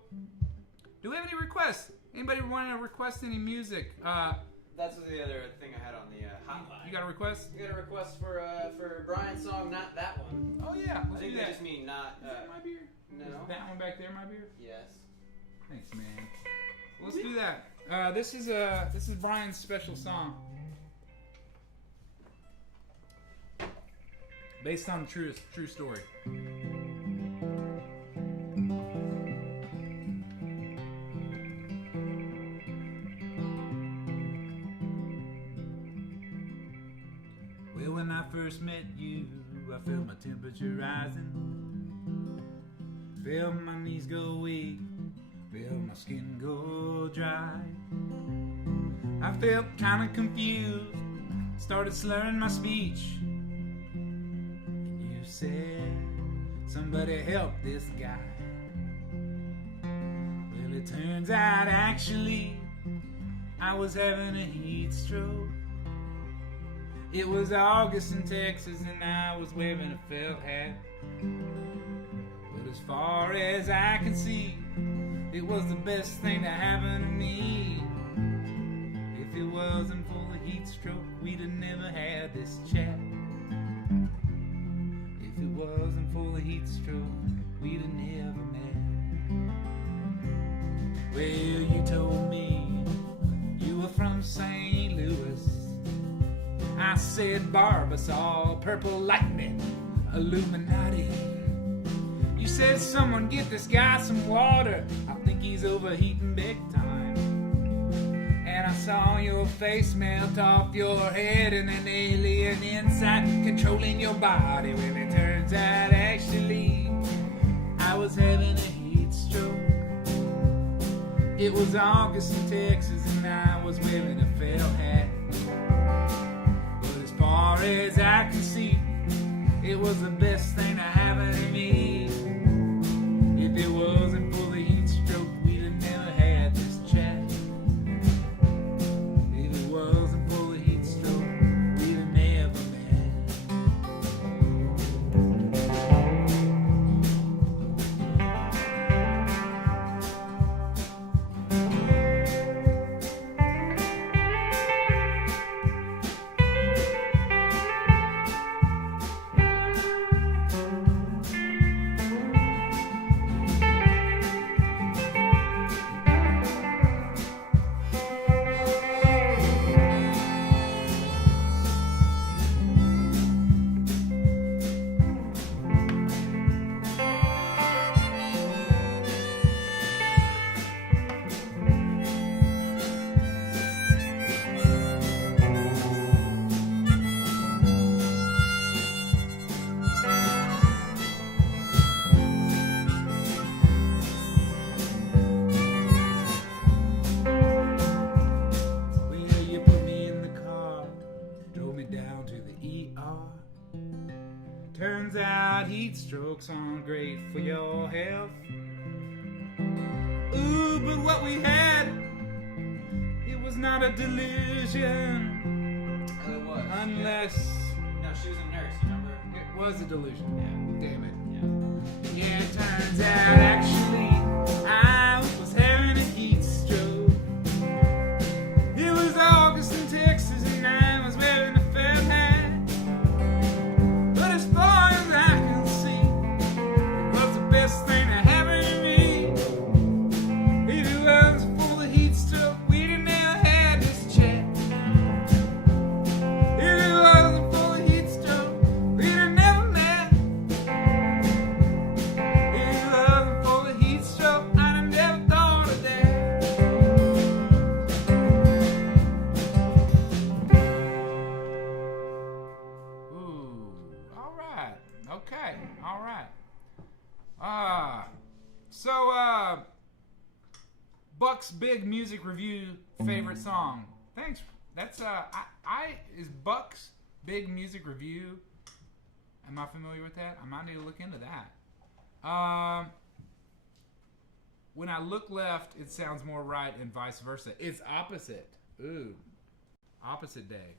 do we have any requests? Anybody want to request any music? That's the other thing I had on the hotline. You got a request? We got a request for Brian's song, Not That One. Oh yeah, I let's think do they that. just mean not. Is that my beer? No. Is that one back there my beer? Yes. Thanks, man. Let's do that. This is Brian's special song, based on a true story. Well, when I first met you, I felt my temperature rising, felt my knees go weak, felt my skin go dry. I felt kinda confused, started slurring my speech, and you said, somebody help this guy. Well, it turns out actually I was having a heat stroke. It was August in Texas and I was wearing a felt hat. But as far as I can see, it was the best thing to happen to me. If it wasn't for the heat stroke, we'd have never had this chat. If it wasn't for the heat stroke, we'd have never met. Well, you told me you were from St. Louis. I said Barbasol, purple lightning, Illuminati. You said someone get this guy some water, I think he's overheating big time. And I saw your face melt off your head and an alien inside controlling your body. Well, it turns out actually I was having a heat stroke. It was August in Texas and I was wearing a felt hat. But as far as I can see, it was the best thing to happen to me. If it wasn't for the heat stroke, we'd have never had this chat. If it wasn't for the heat stroke, we'd have never met. Turns out heat strokes aren't great for your health. Ooh, but what we had, it was not a delusion. It was. Unless No, she was a nurse, remember? it was a delusion. Yeah. Damn it. Yeah. Yeah, it turns out actually I was having a heat stroke. It was August in Texas and I was wearing a felt hat. But as far as I can see, it was the best thing that happened to me. If it wasn't for the heat stroke, we'd have never had this chat. If it wasn't for the heat stroke, we'd have never met. If it wasn't for the heat stroke, I'd have never thought of that. Ooh, all right. Okay, all right. Buck's big music review favorite song. Thanks. That's is Buck's big music review. Am I familiar with that? I might need to look into that. When I look left, it sounds more right, and vice versa. It's opposite. Ooh, opposite day.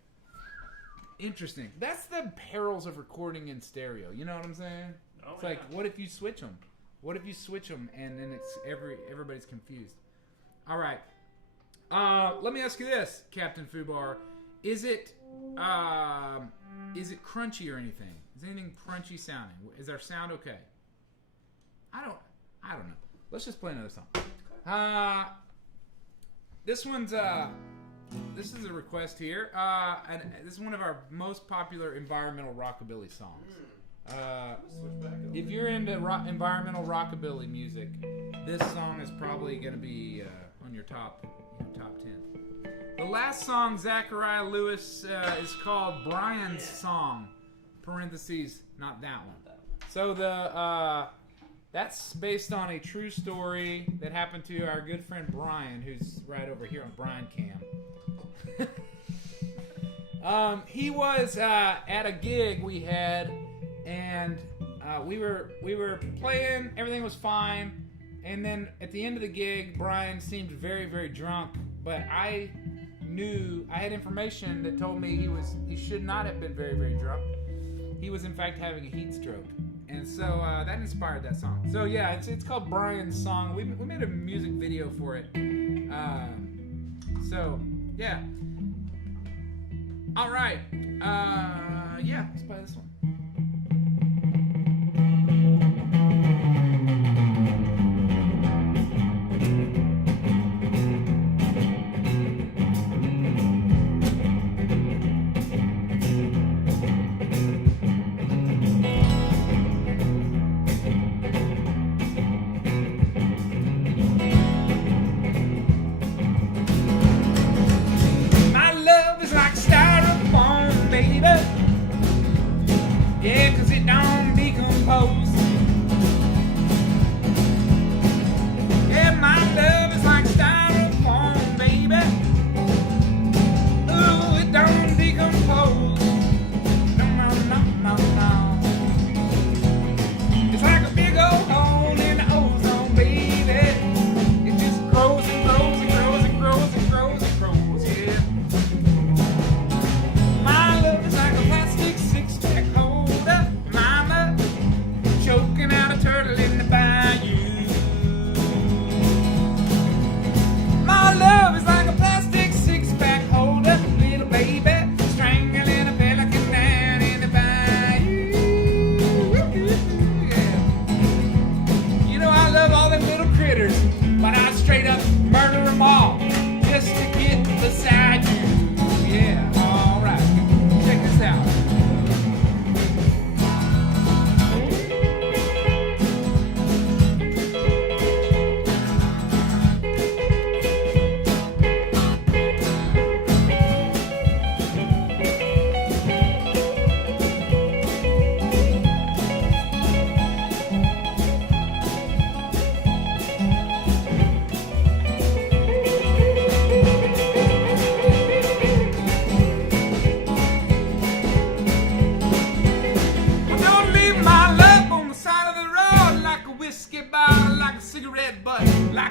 Interesting. That's the perils of recording in stereo. You know what I'm saying? Oh, It's like, what if you switch them? What if you switch them and then it's everybody's confused? All right. Let me ask you this, Captain Fubar: Is it crunchy or anything? Is anything crunchy sounding? Is our sound okay? I don't know. Let's just play another song. This one's this is a request here, and this is one of our most popular environmental rockabilly songs. If you're into environmental rockabilly music, this song is probably going to be on your top 10. The last song, Zachariah Lewis, is called Brian's Song. Parentheses, not that one. So that's based on a true story that happened to our good friend Brian, who's right over here on Brian Cam. He was at a gig we had, and we were playing. Everything was fine, and then at the end of the gig, Brian seemed very, very drunk. But I had information that told me he should not have been very, very drunk. He was in fact having a heat stroke. And so that inspired that song. So yeah, it's called Brian's Song. We made a music video for it. So yeah. All right. Yeah, let's play this one.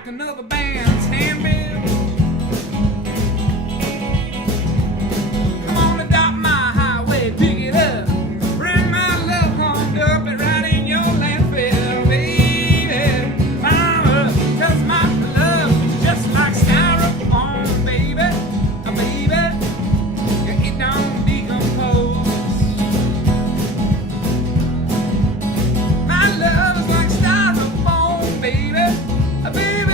like another band's handbill. Come on, adopt my highway, pick it up. Bring my love home, dump it right in your landfill, baby. Mama, 'cause my love is just like styrofoam, baby. Baby, it don't decompose. My love is like styrofoam, baby. Baby,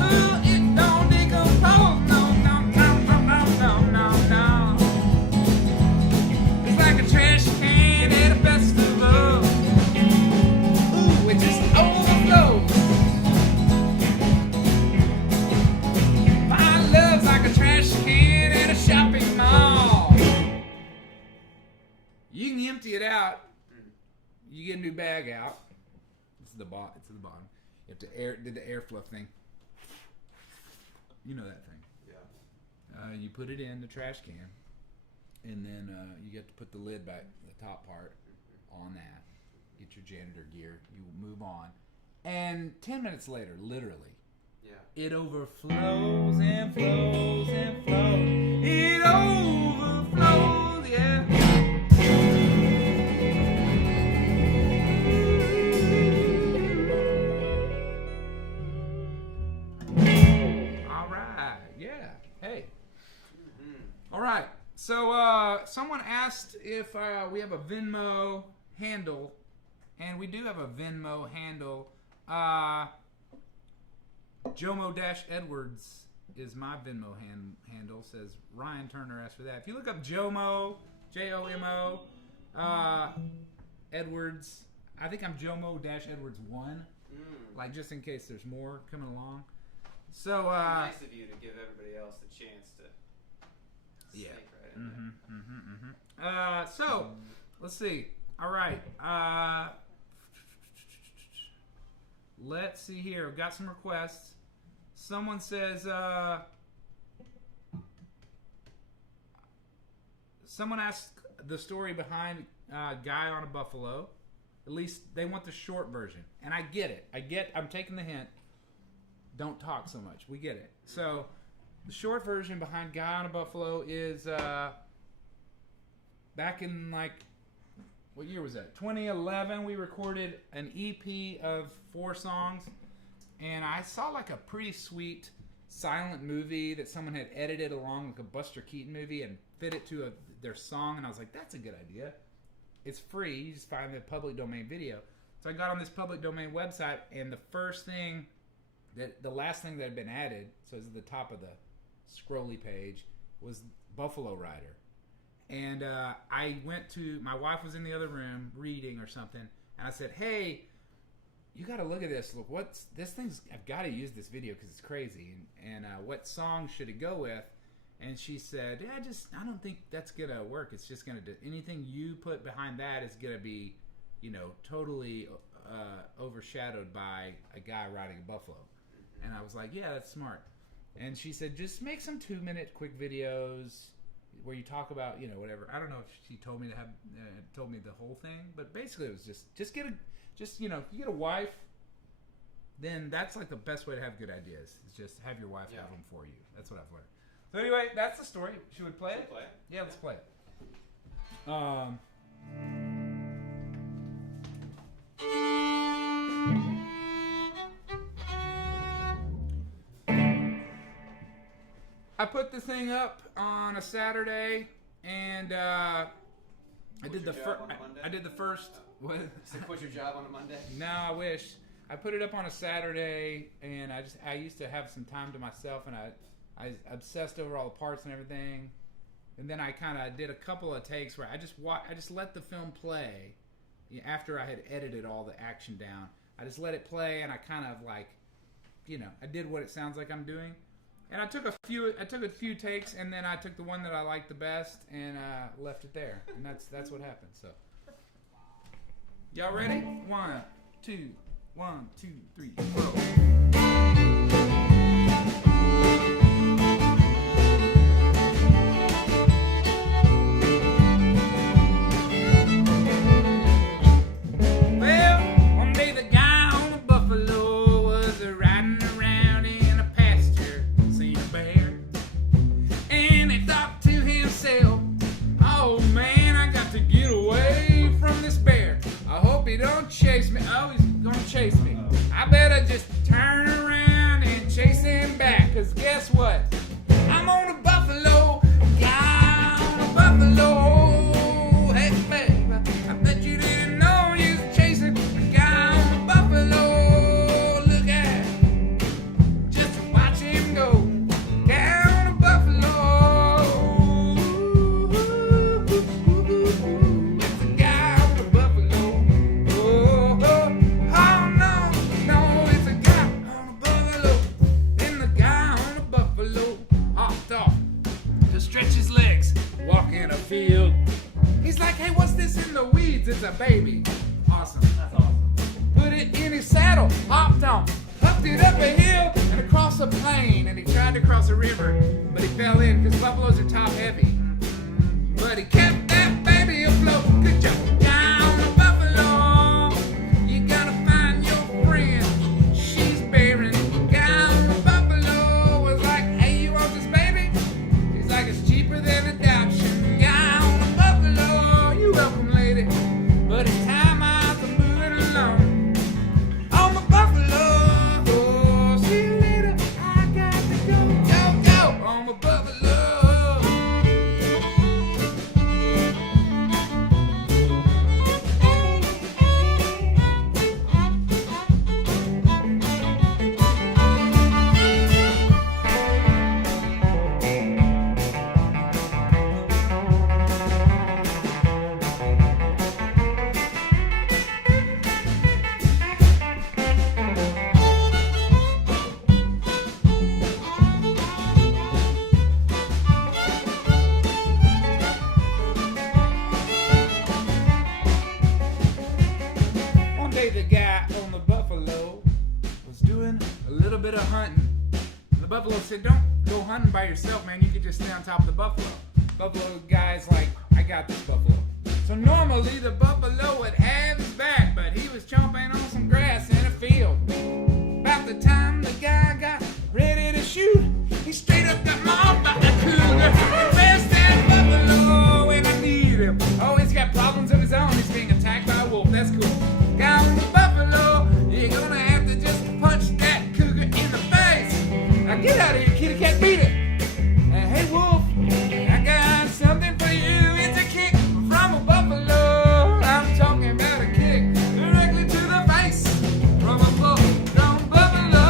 ooh, it don't decompose. No, no, no, no, no, no, no, no. It's like a trash can at a festival. Ooh, it just overflows. My love's like a trash can at a shopping mall. You can empty it out. You get a new bag out. It's the bottom. It's at the bottom. You have to did the air fluff thing. You know that thing. Yeah. You put it in the trash can, and then you get to put the lid back, the top part, on that. Get your janitor gear. You move on, and 10 minutes later, literally, Yeah. it overflows and flows and flows. It overflows, yeah. All right, yeah. Hey. All right. So someone asked if we have a Venmo handle, and we do have a Venmo handle. Jomo-Edwards is my Venmo handle. Says Ryan Turner asked for that. If you look up Jomo, Jomo, Edwards, I think I'm Jomo-Edwards 1. Like just in case there's more coming along. So Nice of you to give everybody else the chance to yeah. sneak right in there. So let's see. All right. Let's see here. I've got some requests. Someone says, someone asked the story behind Guy on a Buffalo. At least they want the short version. And I get it. I'm taking the hint. Don't talk so much. We get it. So the short version behind Guy on a Buffalo is back in like, what year was that? 2011. We recorded an EP of 4 songs, and I saw like a pretty sweet silent movie that someone had edited along, like a Buster Keaton movie, and fit it to their song, and I was like, that's a good idea. It's free. You just find the public domain video. So I got on this public domain website, and the last thing that had been added, so it's at the top of the scrolly page, was Buffalo Rider. And I went to, my wife was in the other room reading or something, and I said, hey, you got to look at this. Look, I've got to use this video because it's crazy. And what song should it go with? And she said, yeah, I don't think that's going to work. It's just going to, anything you put behind that is going to be, totally overshadowed by a guy riding a buffalo. And I was like, yeah, that's smart. And she said, just make some 2-minute quick videos where you talk about, whatever. I don't know if she told me to have told me the whole thing, but basically it was if you get a wife, then that's like the best way to have good ideas. Is just have your wife have them for you. That's what I've learned. So anyway, that's the story. Should we play it? Play it? Yeah, let's play it. I put the thing up on a Saturday, and I did the first. What? So quit your job on a Monday? No, I wish. I put it up on a Saturday, and I used to have some time to myself, and I obsessed over all the parts and everything, and then I kind of did a couple of takes where I just let the film play after I had edited all the action down. I just let it play, and I kind of I did what it sounds like I'm doing. And I took a few takes, and then I took the one that I liked the best and left it there. And that's what happened. So, y'all ready? 1, 2, 1, 2, 3, go. Well, one day the guy on the buffalo was riding around. he don't chase me. Oh, he's gonna chase me. I better just turn around and chase him back. Cause guess what? I'm on a buffalo. Yeah, I'm on a buffalo. Hey, babe, I bet you didn't know you was chasing a guy on a buffalo. Look at it. Just watch him go down a buffalo. It's a guy on a buffalo. Oh, no, no, it's a guy on a buffalo. And the guy on a buffalo hopped off to stretch his legs, walk in a field. He's like, hey, what's this in the weeds? It's a baby. Awesome. That's awesome. Put it in his saddle, hopped on, hooked it up a hill and across a plain. And he tried to cross a river, but he fell in because buffaloes are top heavy. But he kept that baby afloat. Good job. Down the buffalo. You gotta find your friend. She's barren. Down the buffalo was like, hey, you want this baby? He's like, it's cheaper than adoption. Down the buffalo. You welcome, lady. But it's time I have to move it along. On the buffalo. Oh, see you later. I got to go. On the buffalo. One day the guy on the buffalo was doing a little bit of hunting. The buffalo said, don't go hunting by yourself, man. You could just stay on top of the buffalo. Buffalo guy's like, I got this buffalo. So normally the buffalo would have his back, but he was chomping on some grass in a field. About the time the guy got ready to shoot, he straight up got mauled by a cougar. Best that buffalo when I need him. Oh, he's got problems of his own. He's being attacked by a wolf. That's cool. Guy on the buffalo, you're gonna have to just punch that cougar in the face. Now get out of here, kitty cat, beat it. And hey, wolf, I got something for you. It's a kick from a buffalo. I'm talking about a kick directly to the face from a full-grown buffalo.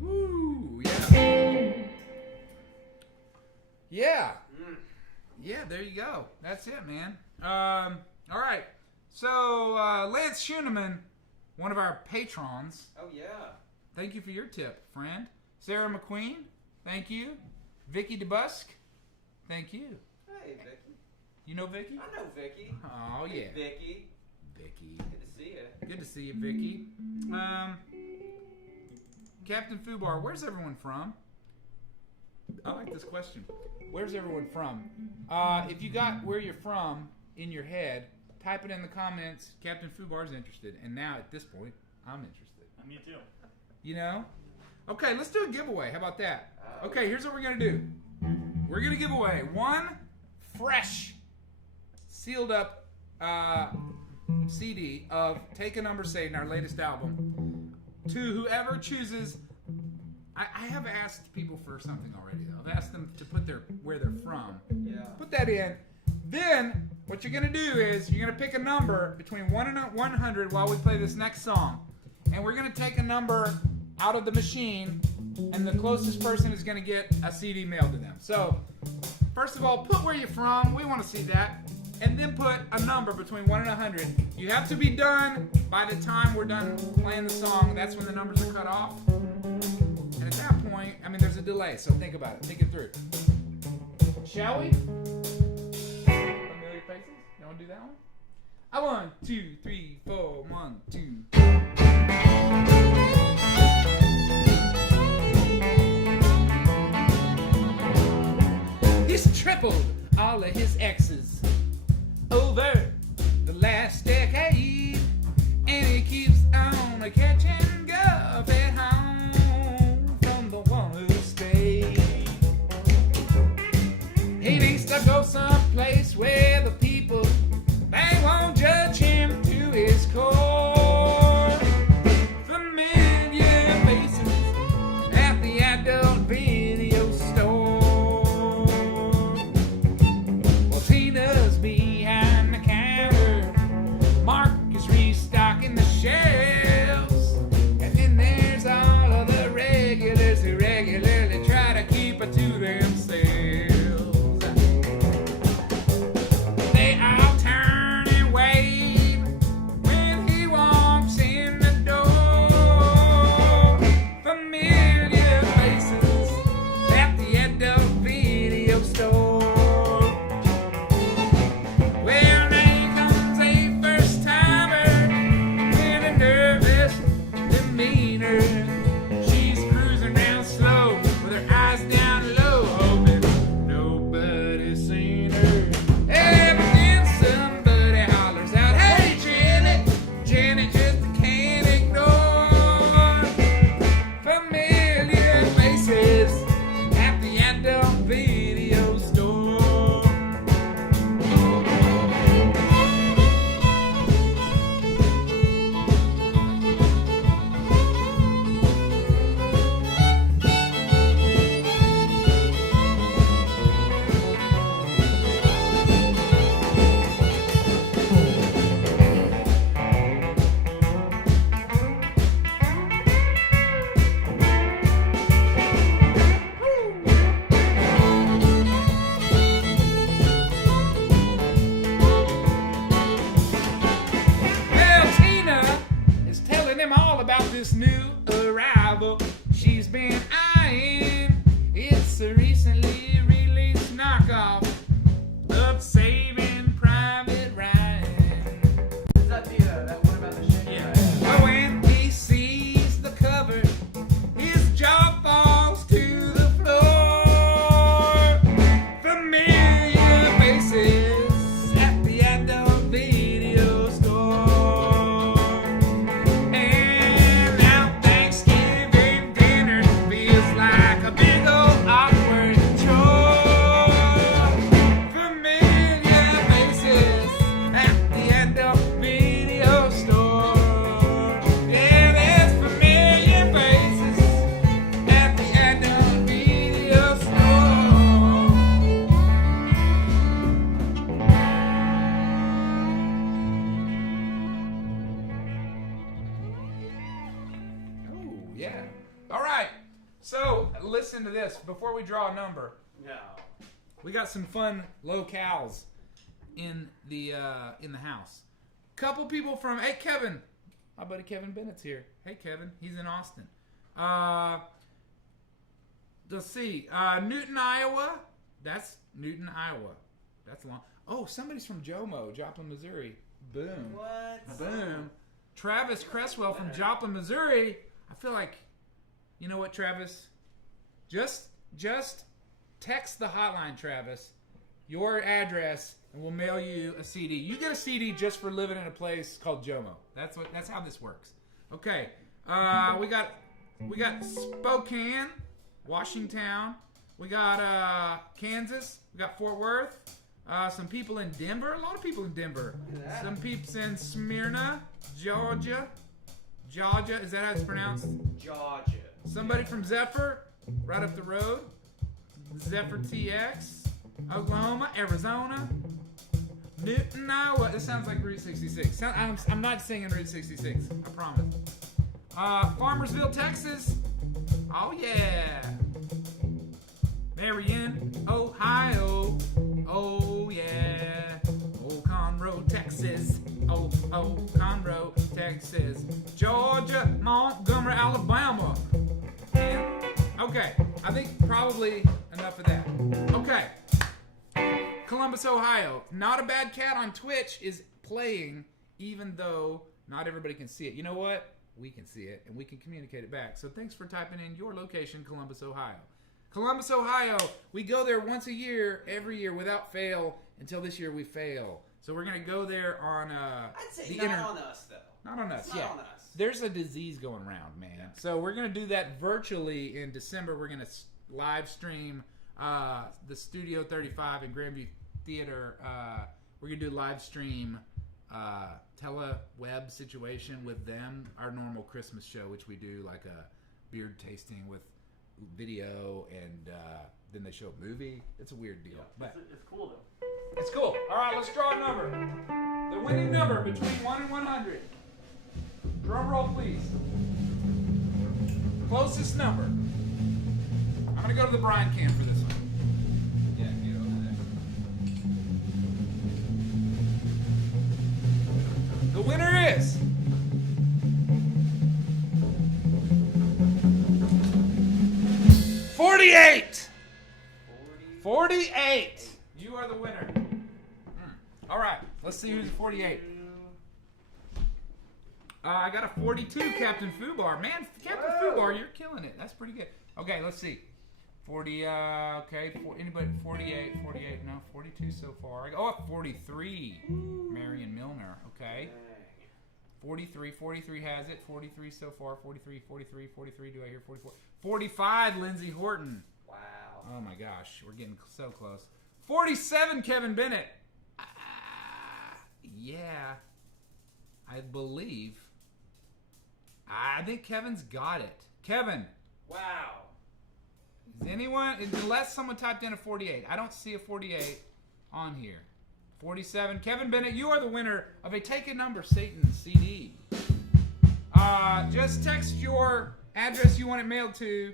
Woo, yeah. Yeah. Yeah, there you go. That's it, man. All right. So, Lance Schuneman, one of our patrons, Oh yeah. thank you for your tip, friend. Sarah McQueen, thank you. Vicky DeBusk, thank you. Hey Vicky. You know Vicky? I know Vicky. Oh, yeah. Hey, Vicky. Vicky. Good to see you. Good to see you, Vicky. Captain Fubar, where's everyone from? I like this question. Where's everyone from? If you got where you're from in your head, type it in the comments. Captain Fubar's interested. And now, at this point, I'm interested. Me too. You know? Okay, let's do a giveaway. How about that? Okay, here's what we're going to do. We're going to give away one fresh, sealed up CD of Take a Number Satan, our latest album, to whoever chooses. I have asked people for something already, though. I've asked them to put where they're from. Yeah. Put that in. Then, what you're going to do is you're going to pick a number between 1 and 100 while we play this next song. And we're going to take a number out of the machine, and the closest person is going to get a CD mailed to them. So, first of all, put where you're from. We want to see that. And then put a number between 1 and 100. You have to be done by the time we're done playing the song. That's when the numbers are cut off. And at that point, I mean, there's a delay, so think about it. Think it through. Shall we? Familiar faces? You want to do that one? 1, 2, 3, 4, 1, 2. This tripled all of his exes over the last decade, and he keeps on catching guff at home from the one who stayed. He needs to go someplace where the people, they won't judge him to his core. Familiar faces at the adult video store. Well, Tina's behind the counter. Mark is restocking the shelves. And then there's all of the regulars who regularly try to keep it to themselves. They all turn and wave when he walks in the door. Familiar faces at the adult video store. Well, now comes a first timer with a nervous demeanor. She's cruising around slow with her eyes down low, hoping nobody's seen her. And then somebody hollers out, "Hey, Jenny!" Jenny just can't ignore familiar faces at the adult video store. Well, Tina is telling him all about this new arrival she's been eyeing. It's a recently released knockoff of Saving Private Ryan. Is that that one about the shit? Yeah. But when he sees the cover, his jaw falls to the floor. Familiar faces at the adult video store. And now Thanksgiving dinner feels like a big old awkward chore. Familiar faces at the adult video store. Yeah, there's familiar faces at the adult video store. Oh, yeah. All right. So, listen to this before we draw a number. No. We got some fun locales in the house. Couple people from Kevin. My buddy Kevin Bennett's here. Hey Kevin, he's in Austin. Let's see. Newton, Iowa. That's Newton, Iowa. That's long. Oh, somebody's from Jomo, Joplin, Missouri. Boom. What? Boom. Travis Cresswell from Joplin, Missouri. I feel like, you know what, Travis? Just text the hotline, Travis, your address, and we'll mail you a CD. You get a CD just for living in a place called Jomo. That's how this works. Okay. We got Spokane, Washington. We got Kansas. We got Fort Worth. Some people in Denver. A lot of people in Denver. Some peeps in Smyrna, Georgia. Georgia, is that how it's pronounced? Georgia. Somebody from Zephyr, right up the road. Zephyr TX. Oklahoma, Arizona. Newton, Iowa. This sounds like Route 66. I'm not singing Route 66. I promise. Farmersville, Texas. Oh, yeah. Marion, Ohio. Oh, yeah. Old Conroe, Texas. Oh, Conroe, Texas. Georgia, Montgomery, Alabama. And, okay, I think probably enough of that. Okay. Columbus, Ohio. Not a Bad Cat on Twitch is playing, even though not everybody can see it. You know what? We can see it, and we can communicate it back. So thanks for typing in your location, Columbus, Ohio. Columbus, Ohio. We go there once a year, every year, without fail, until this year we fail. So we're going to go there on I'd say the not on us, though. Not on us, It's yeah. not on us. There's a disease going around, man. So we're going to do that virtually in December. We're going to live stream the Studio 35 in Grandview Theater. We're going to do live stream tele-web situation with them. Our normal Christmas show, which we do like a beard tasting with video, and then they show a movie. It's a weird deal. But It's cool though. it's cool. All right, let's draw a number. The winning number between 1 and 100. Drum roll, please. Closest number. I'm going to go to the Brian cam for this one. Yeah, get over there. The winner is... $48! 48! You are the winner. All right, let's see who's 48. I got a 42, Captain Fubar. Man, Captain Fubar, you're killing it. That's pretty good. Okay, let's see. 40, okay. Anybody? 48, no, 42 so far. Oh, 43. Marion Milner, okay. 43 has it. 43 so far. 43. Do I hear 44? 45, Lindsay Horton. Wow. Oh my gosh, we're getting so close. 47, Kevin Bennett. Yeah, I believe. I think Kevin's got it. Kevin. Wow. Is anyone, unless someone typed in a 48. I don't see a 48 on here. 47. Kevin Bennett, you are the winner of a Take a Number Satan CD. Just text your address you want it mailed to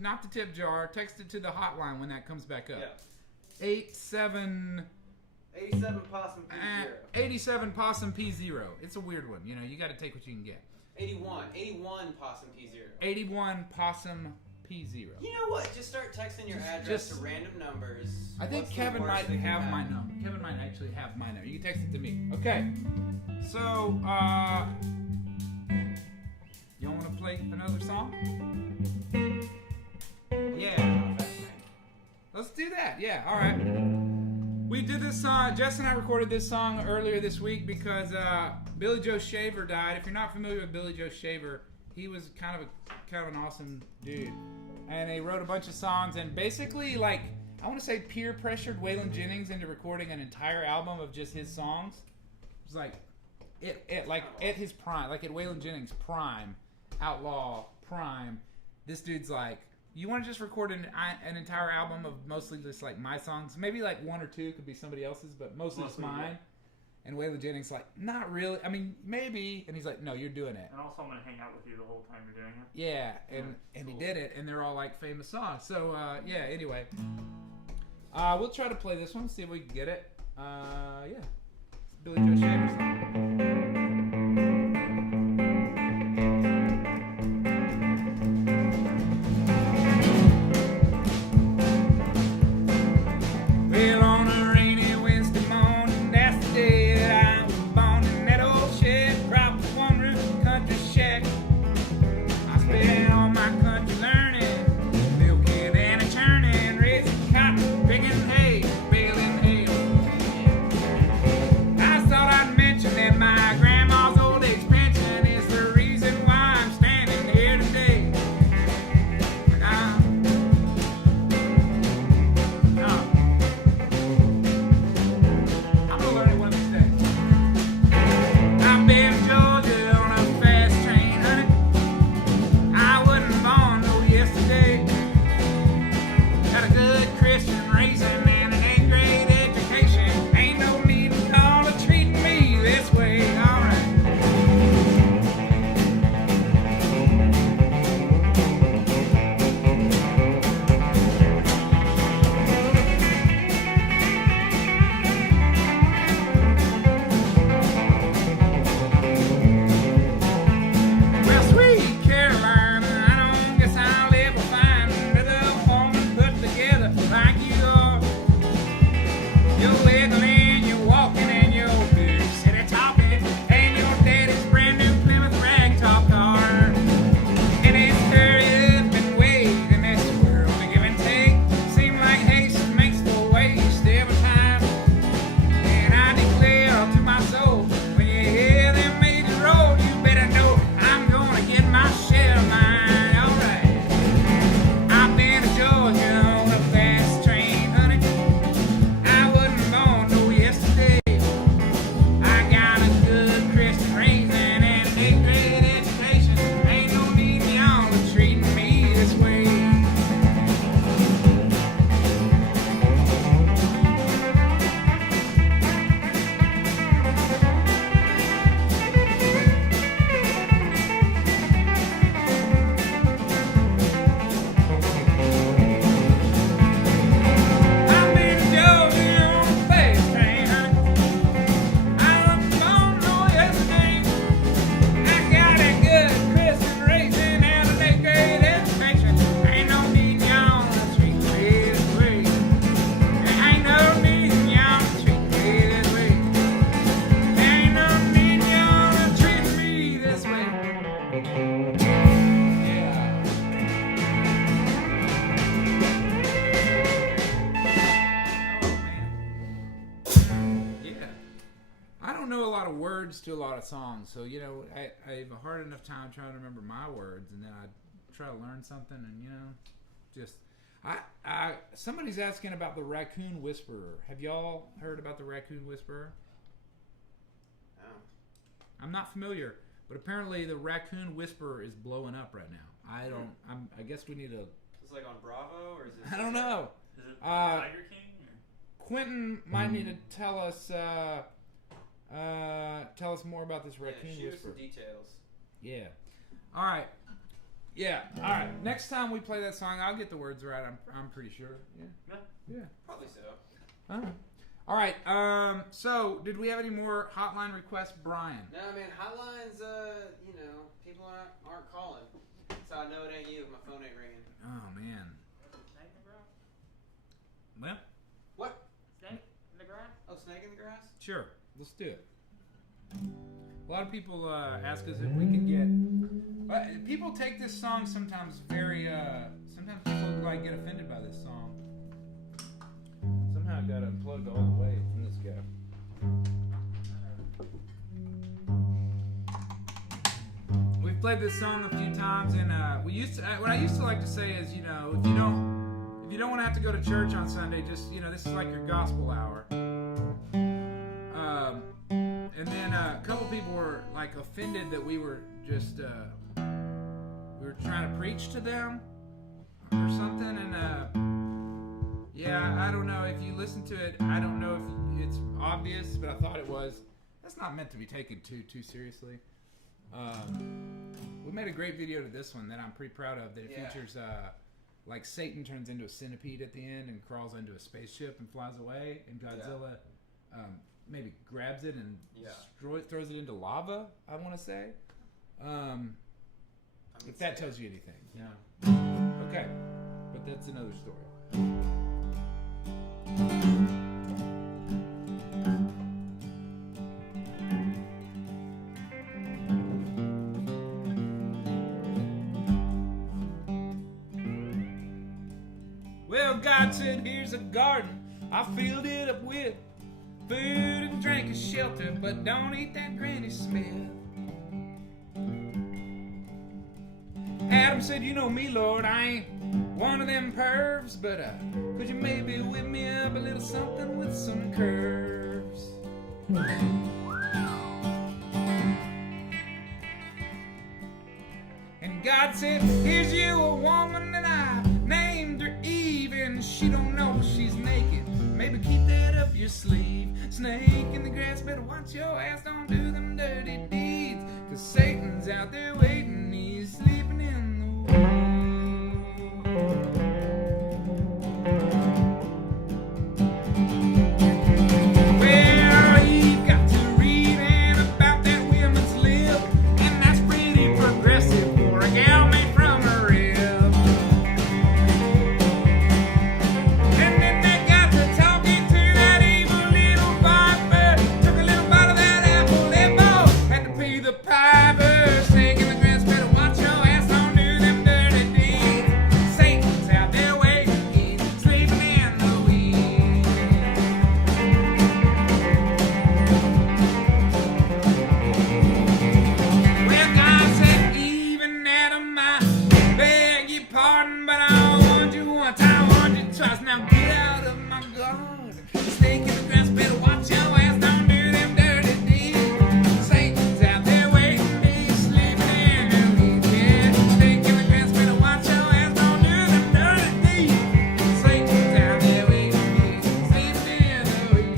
not the tip jar. Text it to the hotline when that comes back up. Yeah. 87 Possum P0. 87 Possum P0. It's a weird one. You know, you got to take what you can get. 81 Possum P0. 81 Possum P0. You know what? Just start texting your address to random numbers. I think What's the Kevin worst might that can have my happen? number. Kevin might actually have my number. You can text it to me. Okay. So, y'all want to play another song? Yeah. Let's do that. Yeah. All right. We did this song. Jess and I recorded this song earlier this week because Billy Joe Shaver died. If you're not familiar with Billy Joe Shaver, he was kind of an awesome dude, and he wrote a bunch of songs. And basically, like, I want to say, peer pressured Waylon Jennings into recording an entire album of just his songs. It was like at his prime, like at Waylon Jennings' prime, outlaw prime. This dude's like, you want to just record an entire album of mostly just like my songs? Maybe like one or two could be somebody else's, but mostly just mine. And Waylon Jennings like, not really. I mean, maybe. And he's like, no, you're doing it. And also, I'm gonna hang out with you the whole time you're doing it. Yeah, and he did it, and they're all like famous songs. So yeah. Anyway, we'll try to play this one, see if we can get it. Yeah, it's Billy Joe Shaver song. Well, on a rainy Wednesday morning, that's the day that I was born in that old shed, propped with one roof country shack. I spent all my country learning, milking and a churning, raising cotton, picking hay, baling hay. I thought I'd mention that my grandma's old age pension is the reason why I'm standing here today. I'm gonna learn it one of these days. I've been to Georgia on a fast train, honey. I wasn't born no yesterday. Got a good Christian raising and an 8th grade education. Ain't no need at all to treat me this way. All right. Well, sweet Carolina, I don't guess I'll ever find another woman put together like you are. You're wiggling, you're walking, and you're big city talking, and your daddy's brand new Plymouth ragtop car. And it's hurry up and wait in this world of give and take. lot of words to a lot of songs. So, you know, I have a hard enough time trying to remember my words, and then I try to learn something, and, you know, just... somebody's asking about the Raccoon Whisperer. Have y'all heard about the Raccoon Whisperer? No. I'm not familiar, but apparently the Raccoon Whisperer is blowing up right now. I guess we need to... It's like on Bravo, or is it? I don't know. Is it Tiger King? Or? Quentin might need to tell us more about this Raccoon Yeah, shoot us Whisperer. some details. Yeah. All right. Yeah. All right. Next time we play that song, I'll get the words right. I'm pretty sure. Yeah. Yeah. Probably so. All right. All right. So, did we have any more hotline requests, Brian? No, I mean hotlines. You know, people aren't calling, so I know it ain't you. My phone ain't ringing. Oh man. Snake in the grass? Well, What? Snake in the grass? Oh, snake in the grass? sure. Let's do it. A lot of people ask us if we can get. People take this song sometimes very. Sometimes people like get offended by this song. Somehow I got unplugged all the way from this guy. We've played this song a few times, and we used to. What I used to like to say is, you know, if you don't want to have to go to church on Sunday, just, you know, this is like your gospel hour. And then a couple people were like offended that we were just we were trying to preach to them or something, and yeah, I don't know if you listen to it. I don't know if it's obvious, but I thought it was. That's not meant to be taken too seriously. We made a great video to this one that I'm pretty proud of. That it features like Satan turns into a centipede at the end and crawls into a spaceship and flies away, and Godzilla maybe grabs it and throws it into lava. I want to say, if that tells you anything. No. Okay, but that's another story. Well, God said, here's a garden. I filled it up with food and drink and shelter, but don't eat that Granny Smith. Adam said, you know me, Lord, I ain't one of them pervs, but could you maybe whip me up a little something with some curves? And God said, here's you a woman that I named her Eve, and she don't know she's naked. Maybe keep that up your sleeve. Snake in the grass, better watch your ass, don't do them dirty deeds. Cause Satan's out there waiting, he's sleeping in the well, you've got to read about that women's lip, and that's pretty progressive for a gal made from a rib. And then they got to talking to that evil little viper. Took a little bite of that apple, they both had to pay the piper. Snake in the grass, better watch your ass, don't do them dirty deeds. Satan's out there waiting, he's sleeping in the weeds. Well, God said, even Adam, I beg your pardon, but I warned you once, I warned you twice. Now get out of my garden. Snake in the grass, better watch your ass, don't do them dirty deeds. Satan's out there waiting, he's sleeping in the weeds. Yeah, snake in the grass, better watch your ass, don't do them dirty deeds. Satan's out there waiting, he's sleeping in the weeds.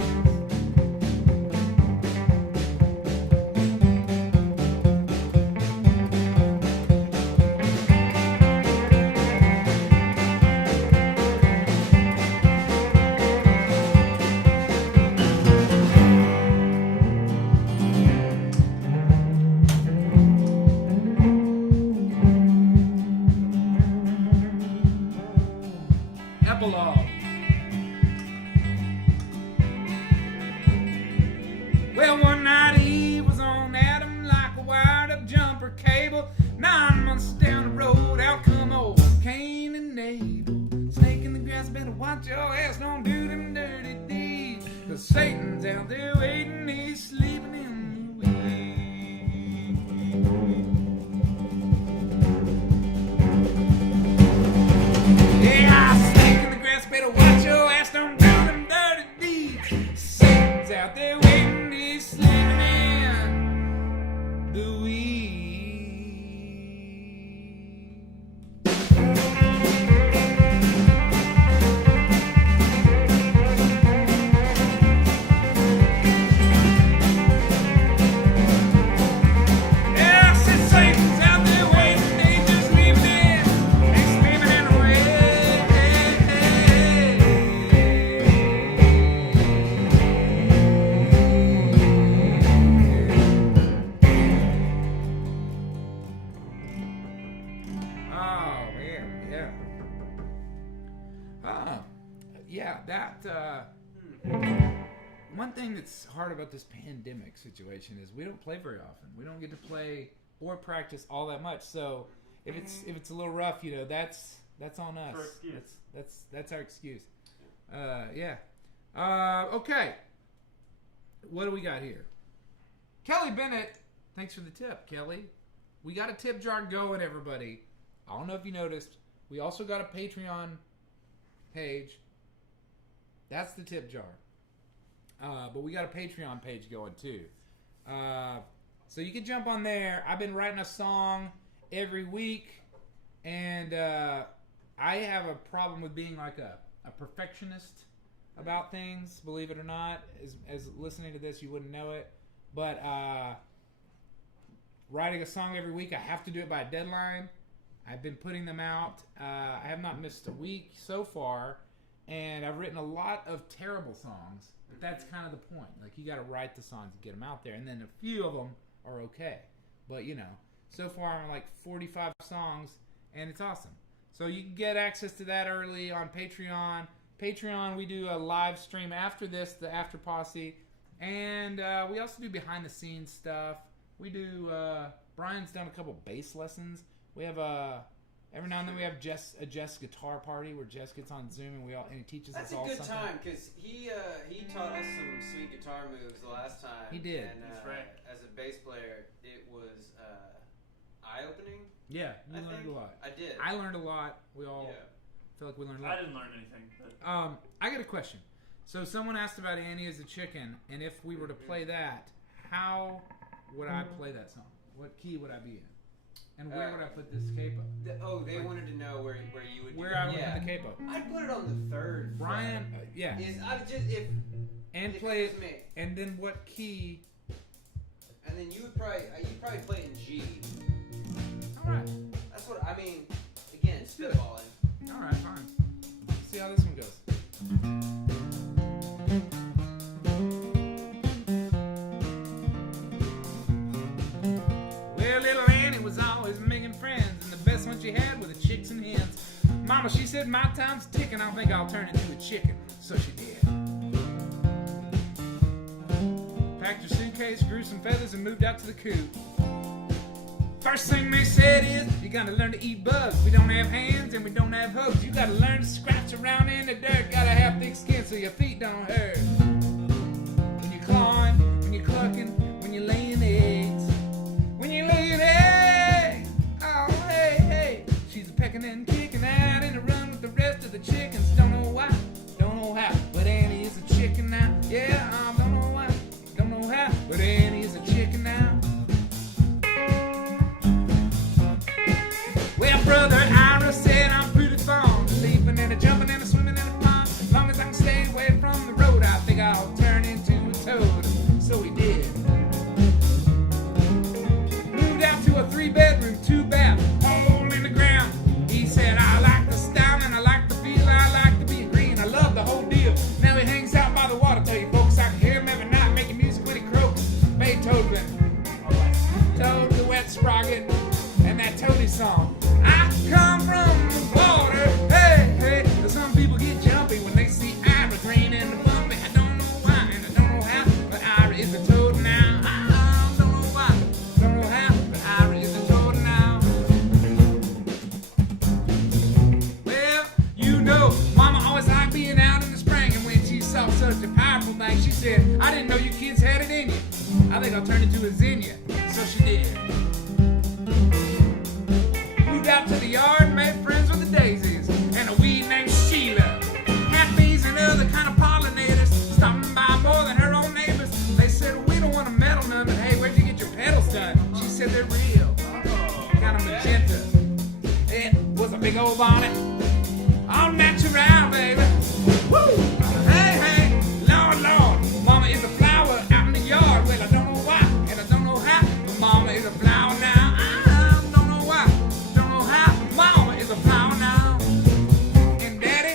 Epilogue. Well, one night Eve was on Adam like a wired up jumper cable. 9 months down the road, out come old Cain and Abel. Snake in the grass, better watch your ass, don't do them dirty deeds. Cause Satan's out there waiting, he's sleeping in out there waiting, he's sleeping in the weed. Yeah, I said Satan's out there waiting, he's just leaving in, he's screaming in the one thing that's hard about this pandemic situation is we don't play very often. We don't get to play or practice all that much. So if it's a little rough, you know, that's on us. Our excuse. That's our excuse. Yeah. Okay. What do we got here? Kelly Bennett. Thanks for the tip, Kelly. We got a tip jar going, everybody. I don't know if you noticed. We also got a Patreon page. That's the tip jar. But we got a Patreon page going too. So you can jump on there. I've been writing a song every week. And I have a problem with being like a perfectionist about things, believe it or not. As listening to this, you wouldn't know it. But writing a song every week, I have to do it by a deadline. I've been putting them out. I have not missed a week so far. And I've written a lot of terrible songs. But that's kind of the point. Like, you got to write the songs and get them out there. And then a few of them are okay. But, you know, so far I'm like 45 songs. And it's awesome. So you can get access to that early on Patreon. Patreon, we do a live stream after this, the After Posse. And we also do behind-the-scenes stuff. We do, Brian's done a couple bass lessons. We have every now and then we have a Jess guitar party where Jess gets on Zoom and he teaches us all something. That's a good time because he taught us some sweet guitar moves the last time. He did. And, That's right. As a bass player, it was eye-opening. Yeah, you learned a lot. I did. I learned a lot. We all feel like we learned a lot. I didn't learn anything. But... I got a question. So someone asked about Annie as a Chicken, and if we were to play that, how would I play that song? What key would I be in? And where would I put this capo? They wanted to know where you would. Where I would put the capo. I'd put it on the third. Brian, yeah. If play it it, was me. and then what key? And then you'd probably play it in G. All right. That's what I mean. Again, spitballing. All right, fine. Let's see how this one goes. Well, little Annie was always making friends, and the best one she had were the chicks and hens. Mama, she said, my time's ticking, I don't think I'll turn into a chicken. So she did. Packed her suitcase, grew some feathers, and moved out to the coop. First thing they said is, you gotta learn to eat bugs. We don't have hands and we don't have hooves. You gotta learn to scratch around in the dirt. Gotta have thick skin so your feet don't hurt. When you're clawing, when you're clucking, when you're laying eggs. When you're laying eggs, oh hey, hey. She's pecking and kicking out in a run with the rest of the chickens. Don't know why, don't know how, but Annie is a chicken now. Yeah, don't know why, don't know how, but Annie is a chicken now. Well, brother Ira said I'm pretty fond of leaping and a jumping and a swimming in a pond. As long as I can stay away from the road, I think I'll turn into a toad. So he did. Moved out to a 3-bedroom, 2-bath, hole in the ground. He said, I like the style and I like the feel, I like to be green. I love the whole deal. Now he hangs out by the water, tell you folks, I can hear him every night making music when he croaks. Beethoven, Toad the Wet Sprocket, and that Toady song. I come from the border, hey, hey. Some people get jumpy when they see Ira green and the bumpy. I don't know why and I don't know how, but Ira is a toad now. I don't know why, don't know how, but Ira is a toad now. Well, you know, Mama always liked being out in the spring, and when she saw such a powerful thing, she said, I didn't know you kids had it in you. I think I'll turn into a zinnia. So she did. Out to the yard, made friends with the daisies and a weed named Sheila. Had bees and other kind of pollinators stopping by more than her own neighbors. bonnet. All natural, baby. Woo! Hey, hey, Lord, Lord. Mama is a flower out in the yard. Well, I don't know why, and I don't know how. But Mama is a flower now. I don't know why, don't know how. Mama is a flower now. And Daddy,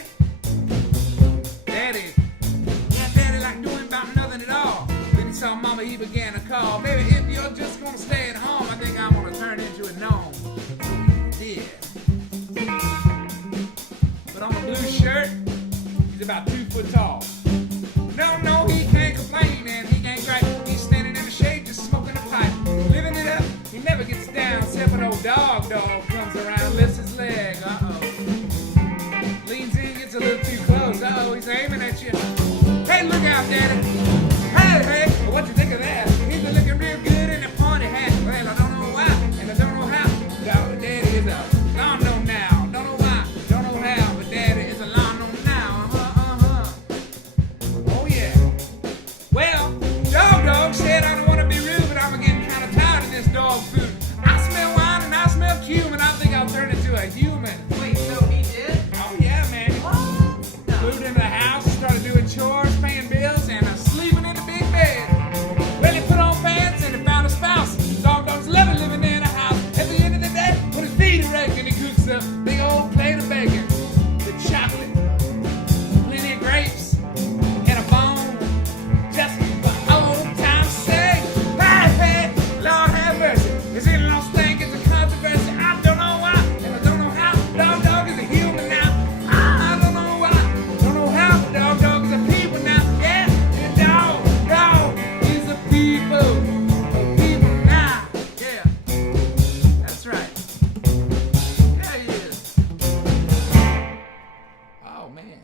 like doing about nothing at all. Then he saw Mama, he began to call. Baby, if you're just gonna stay at home, I think I'm gonna turn into a gnome. So he did. But on the blue shirt, he's about 2 foot tall. No, he can't complain and he can't cry. He's standing in the shade just smoking a pipe. Living it up, he never gets down. Except when old dog comes around, lifts his leg. Leans in, gets a little too close. He's aiming at you. Hey, look out, Daddy. Hey, what you think of that? He's looking real good in a pony hat. Well, I don't know why, and I don't know how. Daddy is a long gnome now. Don't know why, don't know how, but Daddy is a long gnome now. Oh, yeah. Well, Dog said I don't want to be rude, but I'm getting kind of tired of this dog food. I smell wine and I smell cumin. I think I'll turn into a human. Wait, so he did? Oh, yeah, man. Moved into the house, started doing chores, paying bills, and sleeping in the big bed. Well, he put on pants and he found a spouse. Dog's loving living in a house. At the end of the day, when his feet are aching, he cooks up a big old plate of bacon, the chocolate, plenty of grapes, and a bone. Just for old time's sake. Hey, Lord have mercy. His in-laws think it's a controversy. I don't know why, and I don't know how. Dog is a human now. I don't know why, don't know how. Dog is a people now. Yeah, and dog is a people now. Yeah, that's right. Yeah, he is. Oh man.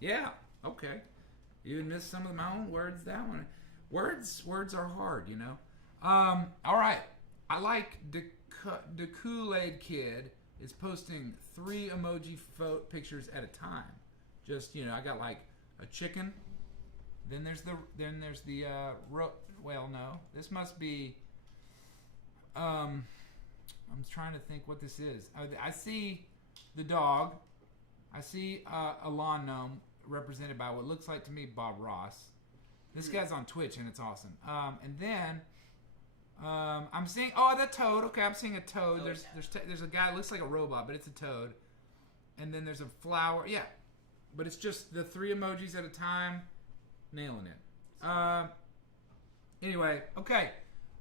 Yeah. Okay. Even missed some of my own words. That one. Words are hard, you know. All right. I like the Kool-Aid Kid is posting 3 emoji pictures at a time. Just, you know, I got like a chicken. Then there's the well, no. This must be I'm trying to think what this is. I see the dog. I see a lawn gnome represented by what looks like to me Bob Ross. This guy's on Twitch and it's awesome. And then I'm seeing the toad. Okay, I'm seeing a toad. Oh, There's a guy that looks like a robot, but it's a toad. And then there's a flower. Yeah, but it's just the 3 emojis at a time. Nailing it. Anyway, okay.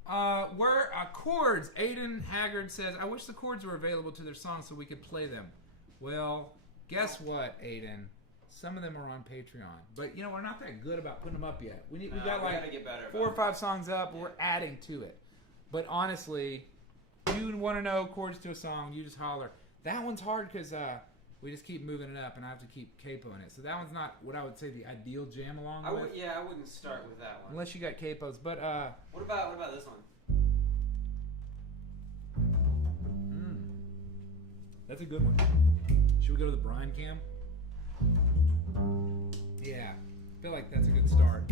Chords. Aiden Haggard says, I wish the chords were available to their songs so we could play them. Well, guess what, Aiden? Some of them are on Patreon. But, you know, we're not that good about putting them up yet. We got like get better 4 or 5 songs up. Yeah. We're adding to it. But honestly, you want to know chords to a song, you just holler. That one's hard because we just keep moving it up and I have to keep capoing it. So that one's not what I would say the ideal jam along with. I wouldn't start with that one. Unless you got capos. But what about this one? That's a good one. Should we go to the Brian Cam? Yeah, I feel like that's a good start.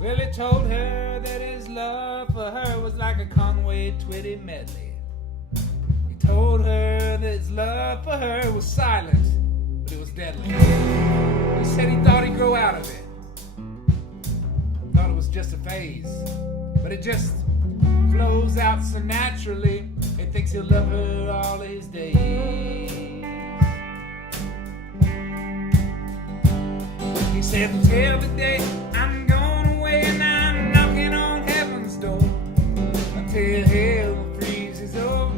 Well, he told her that his love for her was like a Conway Twitty medley. He told her that his love for her was silent, but it was deadly. He said he thought he'd grow out of it. Thought it was just a phase, but it just flows out so naturally. He thinks he'll love her all his days. He said until the day I'm going away and I'm knocking on heaven's door, until hell freezes over,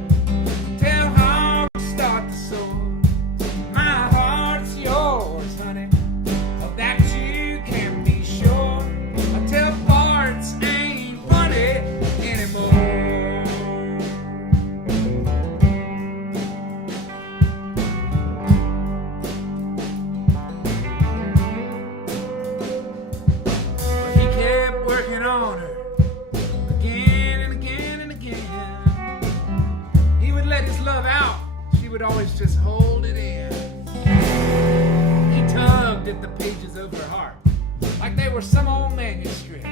till hearts start to soar. My heart's yours, honey, of that you can be sure, until farts ain't funny anymore. always just hold it in. He tugged at the pages of her heart like they were some old manuscript.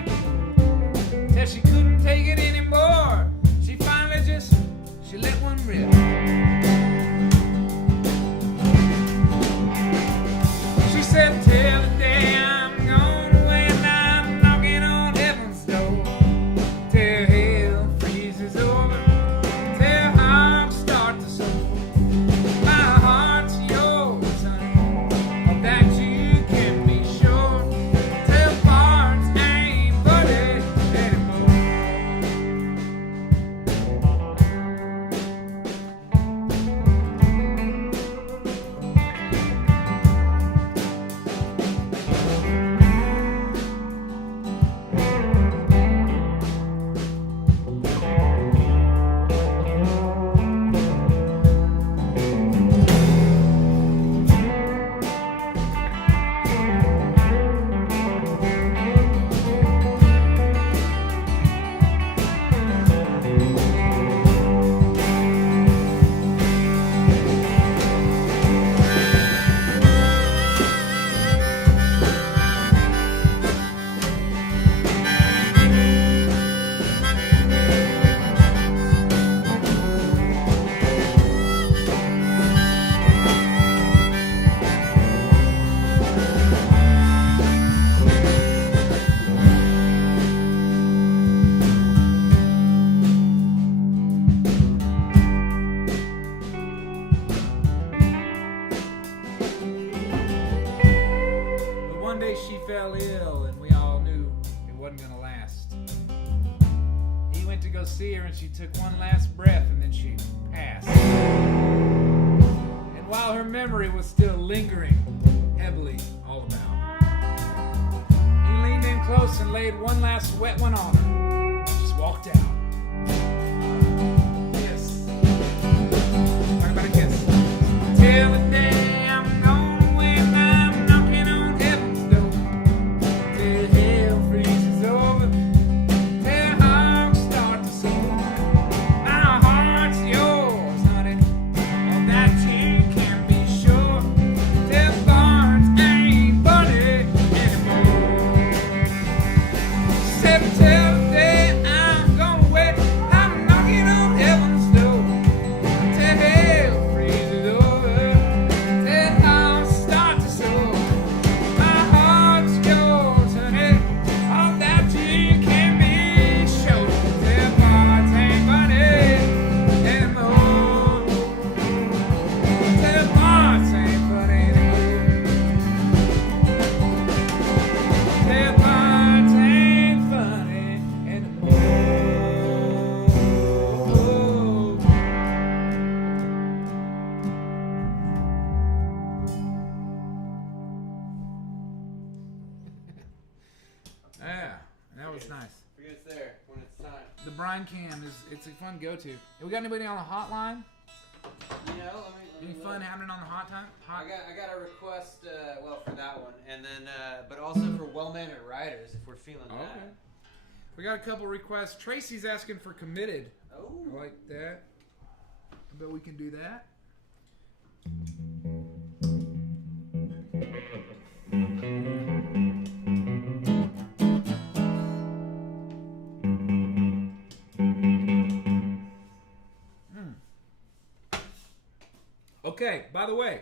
Till she couldn't take it anymore. She finally she let one rip. She said, "Till the day I'm gone, when I'm knocking on heaven's door, till hell freezes over, till hogs start to soar. My heart's yours, honey, of that you can be sure. Till parts ain't funny anymore." But one day she fell ill, and we all knew it wasn't gonna last. He went to go see her, and she took one last breath, and then she passed. And while her memory was still lingering heavily all about, he leaned in close and laid one last wet one on her. Just walked out. Kiss. Talk about a kiss. Till the day I'm gone, when I'm knocking on heaven's door, till hell freezes over, till hogs start to soar. My heart's yours, honey, of that you can be sure. Till barns ain't funny anymore. Said till the day I'm gone away, I'm knocking on heaven's door, till hell freezes over, till hogs start to soar. My heart's yours, honey, of that you can be sure. Till barns ain't funny anymore. Till barns ain't funny anymore. Till barns ain't funny anymore. Yeah, that was nice. Forget it's there when it's time. The brine can it's a fun go-to. We got anybody on the hotline? You know, let me Any fun happening on the hot time? I got a request, well, for that one, and then, but also for well-mannered riders, if we're feeling Okay. that. We got a couple requests. Tracy's asking for Committed. Oh, I like that. I bet we can do that. Okay, by the way,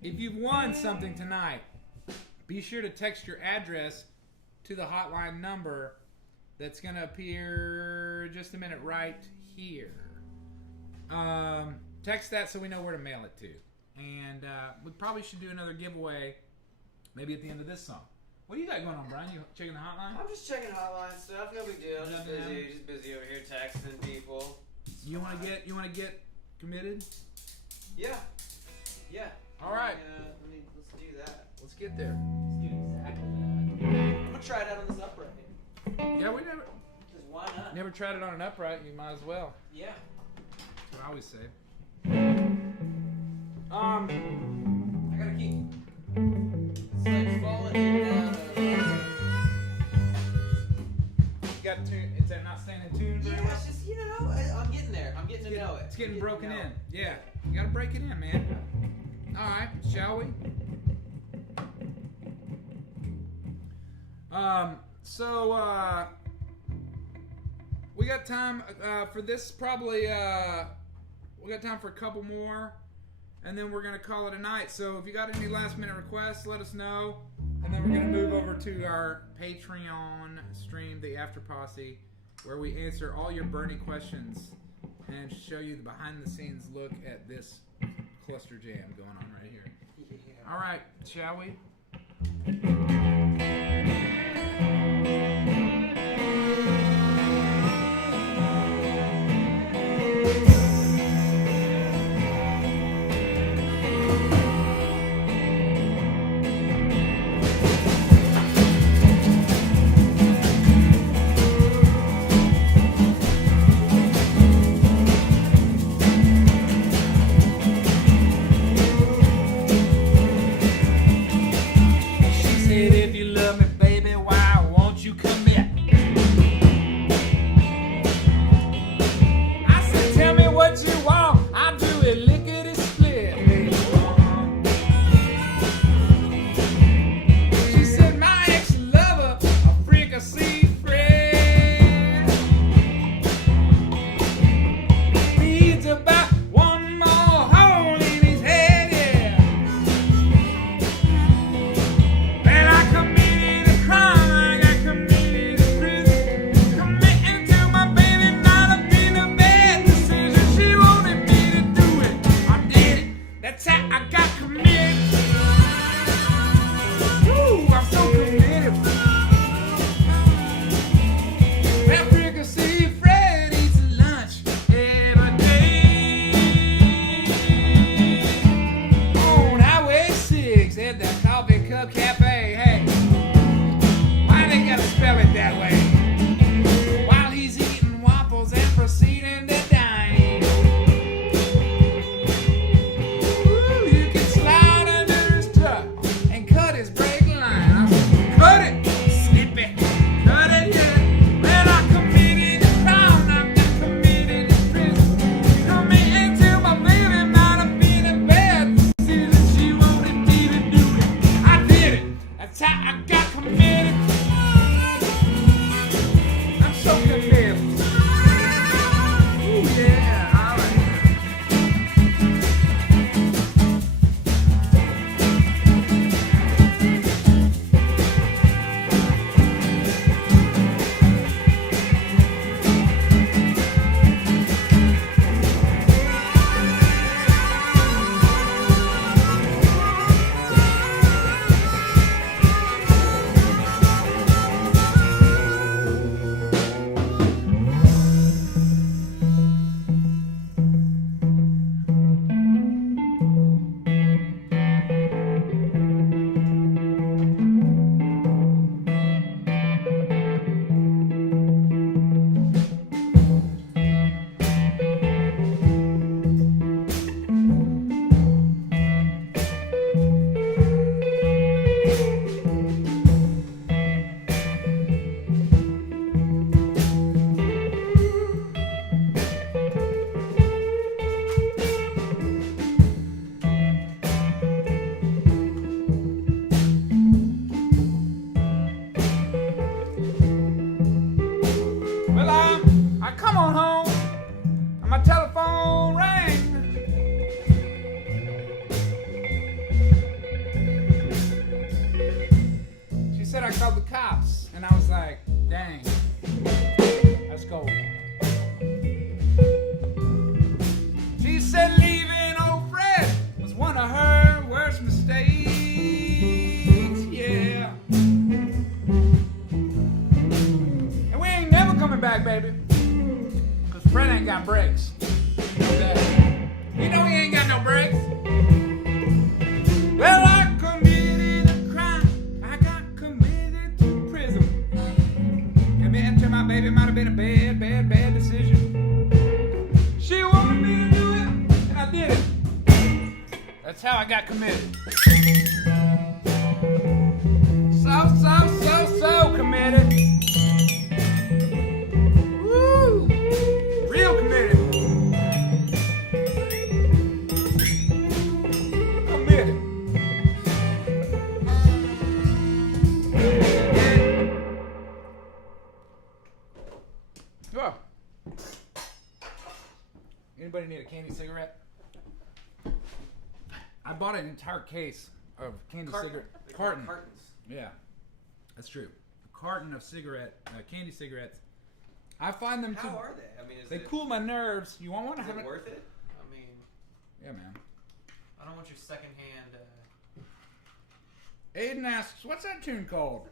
if you've won something tonight, be sure to text your address to the hotline number that's going to appear just a minute right here. Text that so we know where to mail it to. And we probably should do another giveaway maybe at the end of this song. What do you got going on, Brian? You checking the hotline? I'm just checking hotline stuff. No big deal. Just Nothing busy. happening? Just busy over here texting people. You want to get committed? Yeah. Yeah. All right. Let's do that. Let's get there. Let's do exactly that. I'm gonna try it out on this upright. Yeah, we never Because why not? never tried it on an upright. You might as well. Yeah. That's what I always say. I gotta keep. It's like falling in and out of. You got tune. Is that not staying in tune? very Yeah, well? it's just I'm getting there. I'm getting to know it. It's getting broken in. Yeah. You gotta break it in, man. All right, shall we? We got time for this. Probably we got time for a couple more, and then we're gonna call it a night. So if you got any last minute requests, let us know, and then we're gonna move over to our Patreon stream, the After Posse, where we answer all your burning questions and show you the behind the scenes look at this cluster jam going on right here. Yeah. All right, shall we? called the cops. And I was like, dang, let's go. She said leaving old Fred was one of her worst mistakes, yeah. And we ain't never coming back, baby, because Fred ain't got brakes. You know he ain't got no brakes. Well, I committed a crime. I got committed to prison. Committing to my baby might have been a bad, bad, bad decision. She wanted me to do it, and I did it. That's how I got committed. So committed. Woo! Real committed. an entire case of candy Carton. cigarette They call it carton. Cartons. Yeah, that's true. A carton of candy cigarettes. I find them How too. are they? I mean, is They it, cool my nerves. You want one? is Have it it? worth it? I mean, Yeah, man. I don't want your secondhand. Aiden asks, "What's that tune called?"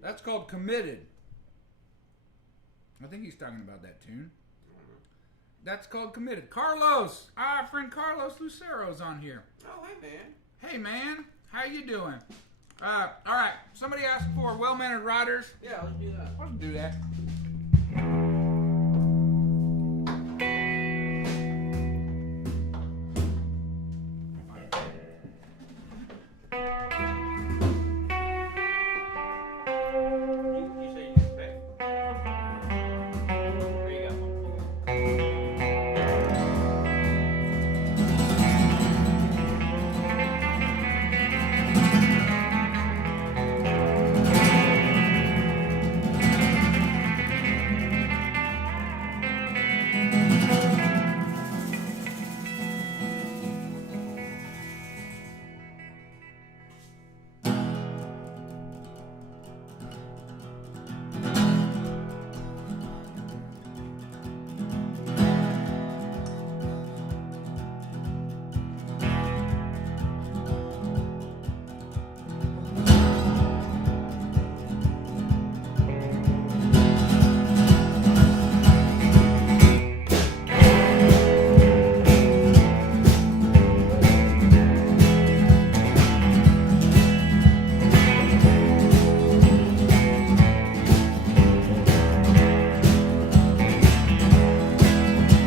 That's called "Committed." I think he's talking about that tune. That's called "Committed." Carlos, our friend Carlos Lucero's on here. Oh, hey, man. Hey, man, how you doing? All right. Somebody asked for well-mannered riders. Yeah, let's do that. Let's do that. You say you just pay? There you go.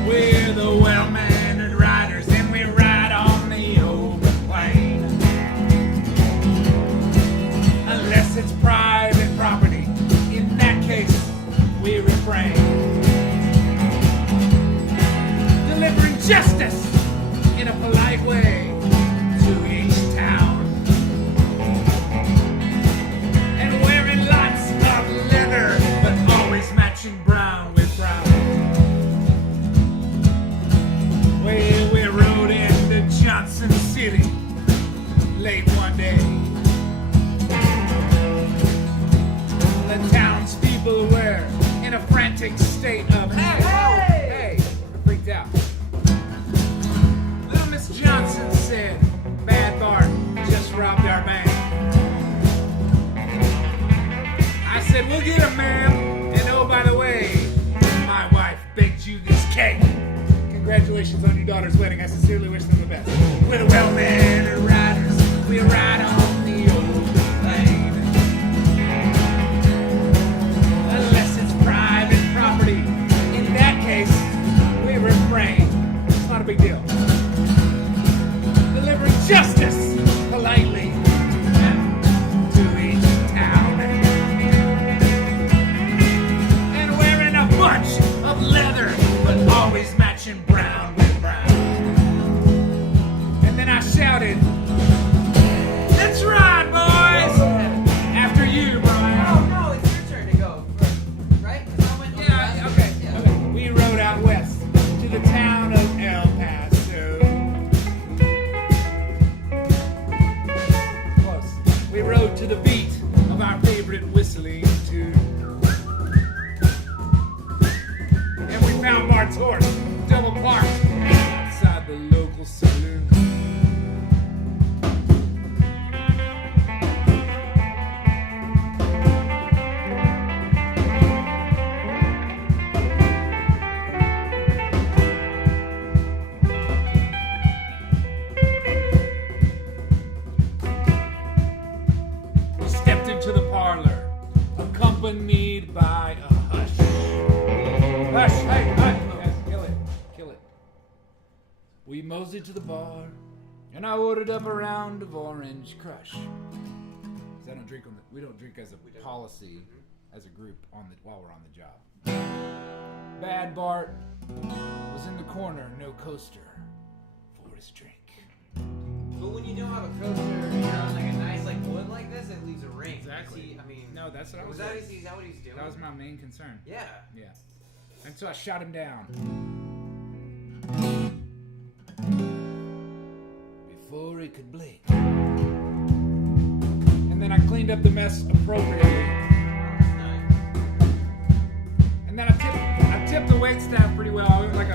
We're the well-mannered riders, and we ride on the open plain. Unless it's private property, in that case, we refrain. Delivering justice in a polite way to each town. And wearing lots of leather, but always matching brown with brown. We rode into Johnson City late one day. The townspeople were in a frantic state of hey, freaked out. Little Miss Johnson said, "Bad Bart just robbed our bank." I said, "We'll get him, ma'am. And oh, by the way, my wife baked you this cake. Congratulations on your daughter's wedding. I sincerely wish them the best." We're the well-mannered riders. We ride on the open plain. Unless it's private property. In that case, we refrain. It's not a big deal. Delivering justice politely to each town. And wearing a bunch of leather, but always matching brown with brown. And then I shouted, "Let's ride, boys!" After you, Brian. Oh, no, it's your turn to go. Right? 'Cause I went on the Yeah, last okay, one. okay. We rode out west to the town of El Paso. Close. We rode to the beat of our favorite whistling tune. And we found Bart's horse, double parked, outside the local saloon. We stepped into the parlor, accompanied by a hush. Hush, hey, hush. Yes, kill it. We moseyed to the bar, and I ordered up a round of orange crush. 'Cause I don't drink we don't drink as a policy, as a group while we're on the job. Bad Bart was in the corner, no coaster for his drink. But when you don't have a coaster, you're on like a nice like wood like this, it leaves a ring. Exactly. See, I mean, No, that's what I was. is that what he's doing? That was my main concern. Yeah. Yeah. And so I shot him down. before he could blink. And then I cleaned up the mess appropriately. And then I tipped the waitstaff pretty well. I went like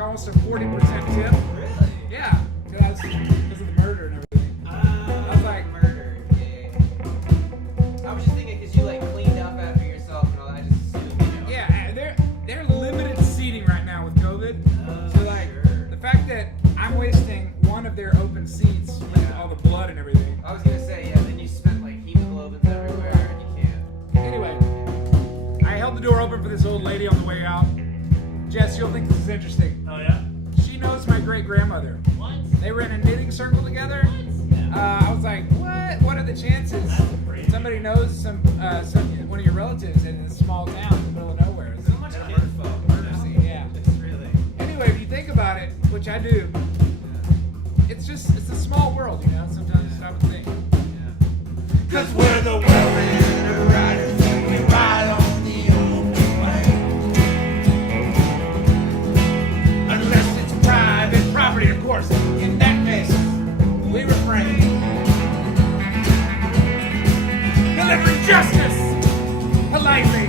almost a 40% tip. Really? Yeah, because of the murder and everything. I was like, murder. Yeah. I was just thinking because you like cleaned up after yourself and all that. I just assumed, you know. yeah, they're limited seating right now with COVID. So like the fact that I'm wasting one of their open seats with all the blood and everything. I was gonna say, yeah. Then you spent like hemoglobins everywhere, and you can't. Anyway, I held the door open for this old lady on the way out. Jess, you'll think this is interesting. Oh yeah? She knows my great grandmother. What? They were in a knitting circle together. I was like, what? What are the chances? That's crazy. Somebody knows one of your relatives in this small town in the middle of nowhere. It's So much info. murder scene, yeah. It's really. Anyway, if you think about it, which I do, it's a small world, you know. Sometimes you stop and think. Cause we're the well-mannered riders, we ride on the open way. Unless it's private property, of course. In that case, we refrain. Delivering justice politely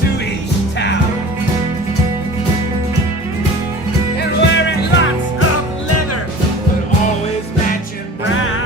to each town. And wearing lots of leather, but always matching brown.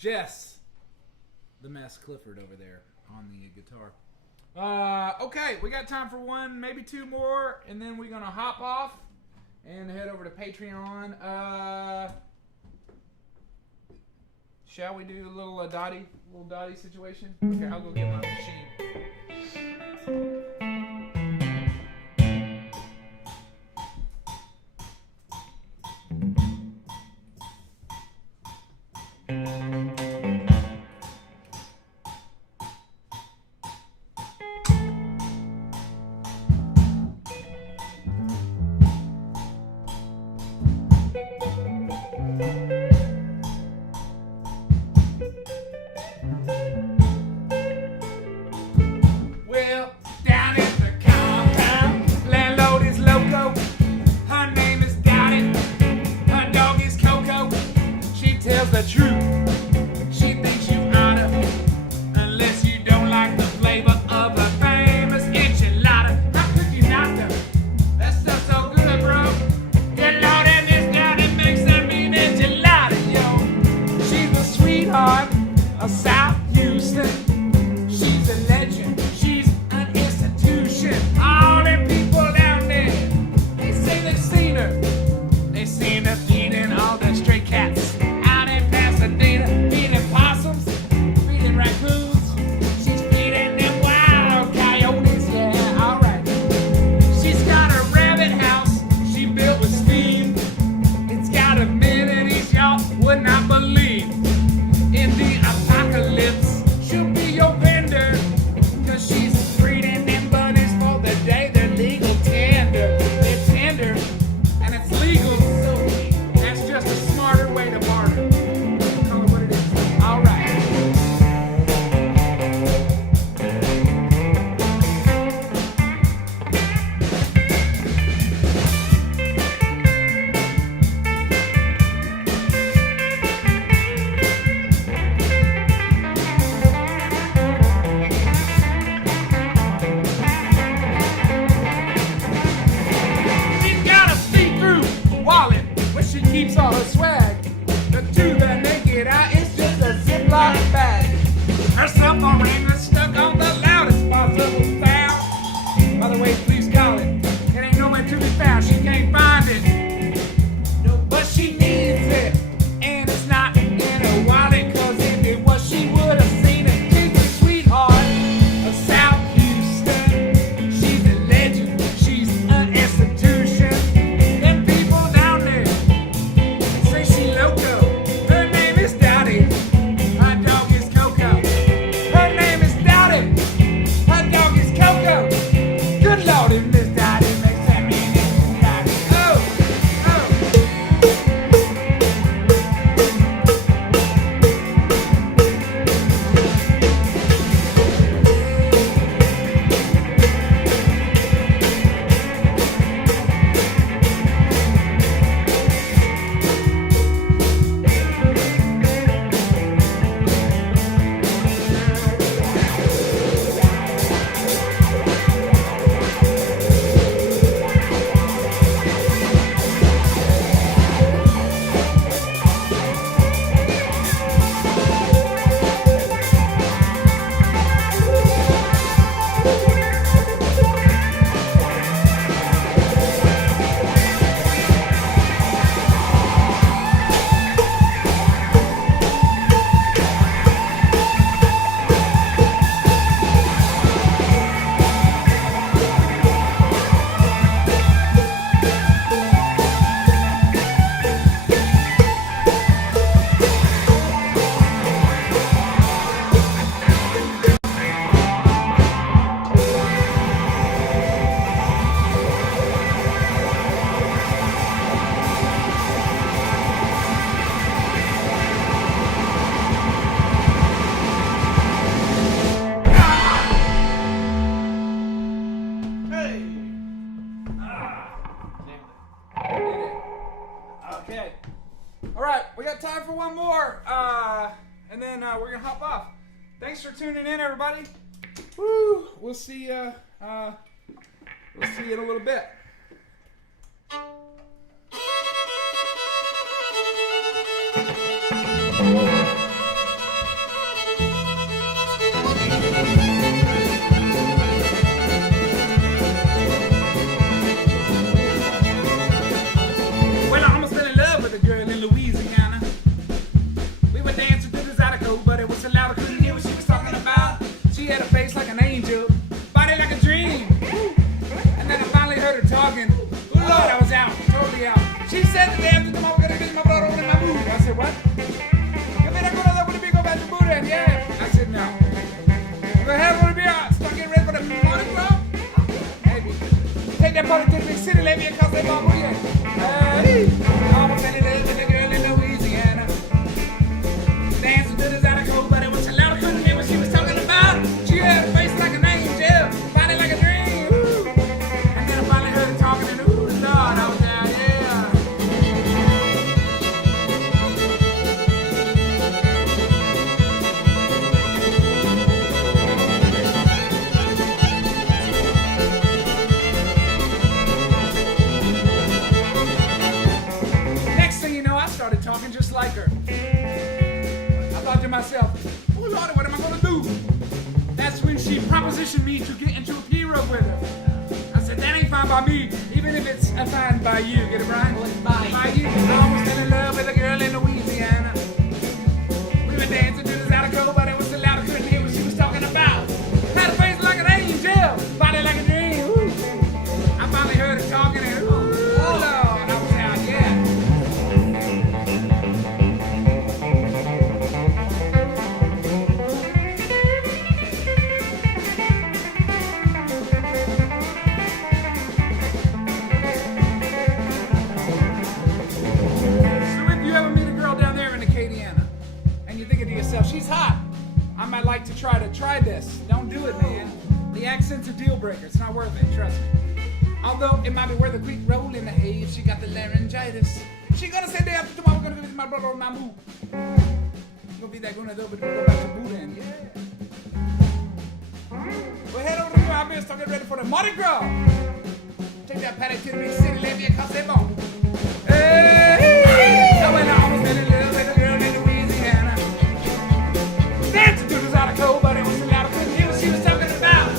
Jess, the Mess Clifford over there on the guitar. Okay, we got time for one, maybe two more, and then we're gonna hop off and head over to Patreon. Shall we do a little Dottie situation? Okay, I'll go get my machine. Well, got time for one more, and then we're gonna hop off. Thanks for tuning in, everybody. Woo! We'll see you. We'll see you in a little bit. Well, I almost fell in love with a girl in Louisiana. We were dancing to the Zydeco, but it was so loud I couldn't hear what she was talking about. She had a face like an angel, body like a dream. And then I finally heard her talking. Good Lord, I was out, totally out. She said the day after tomorrow, we're gonna get my brother over in my mood. I said, what? You better go to the Woody go back to Buddha. And yeah, I said, no. The hell would it be? Start getting ready for the morning club? Maybe. Take that party to the big city, let me a couple of bubble, yeah. Hey, I almost fell in love with a girl in Louisiana. Dancing to the Zydeco, but it was so loud I couldn't hear what she was talking about. She had a face like an angel, body like a dream. Ooh. And then I finally heard her talking, and ooh, Lord, I was down, yeah. Next thing you know, I started talking just like her. I thought to myself, oh Lord, what am I gonna do? That's when she propositioned me to get into a P-Rub with her. I said, that ain't fine by me, even if it's fine by you. Get it, Brian? By you. I almost fell in love with a girl in Louisiana. We were dancing to the Zydeco, but it was so loud I couldn't hear what she was talking about. Had a face like an angel, body like a dream. Ooh. I finally heard her talking, and ooh, Lord, I was out, yeah. So if you ever meet a girl down there in Acadiana, and you're thinking to yourself, she's hot, I might like to try this. Don't do it, man. The accent's a deal breaker. It's not worth it, trust me. Although it might be worth a quick roll in the hay if she got the laryngitis. She gonna say day after tomorrow, we're gonna visit my brother on my move. Gonna be that gonna do, but we'll go back to Boudin, yeah. Well, head over to the office, start getting ready for the Mardi Gras. Take that paddock to the big city, let me a cause bon. Hey, I went almost fell in love with a girl in Louisiana. Dancing to the Zydeco, but it was so loud I couldn't hear what she was talking about.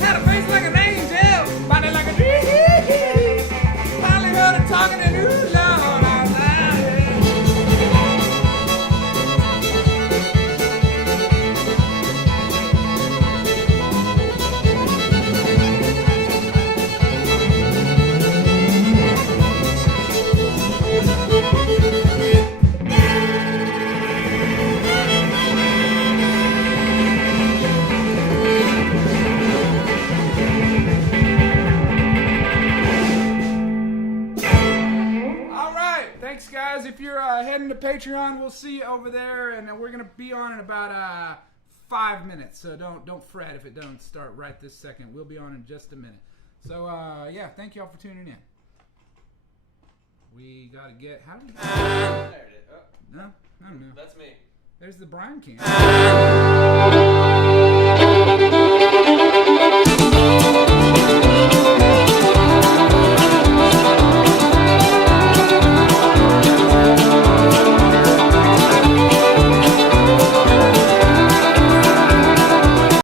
Had a face like an angel, body like a dream. Finally heard her talking, and ooh, Lord, I was out, yeah. Thanks, guys. If you're heading to Patreon, we'll see you over there, and we're gonna be on in about 5 minutes. So don't fret if it don't start right this second. We'll be on in just a minute. So yeah, thank y'all for tuning in. We gotta get. How do we? There it is. Oh, No, I don't know. that's me. There's the Brian can.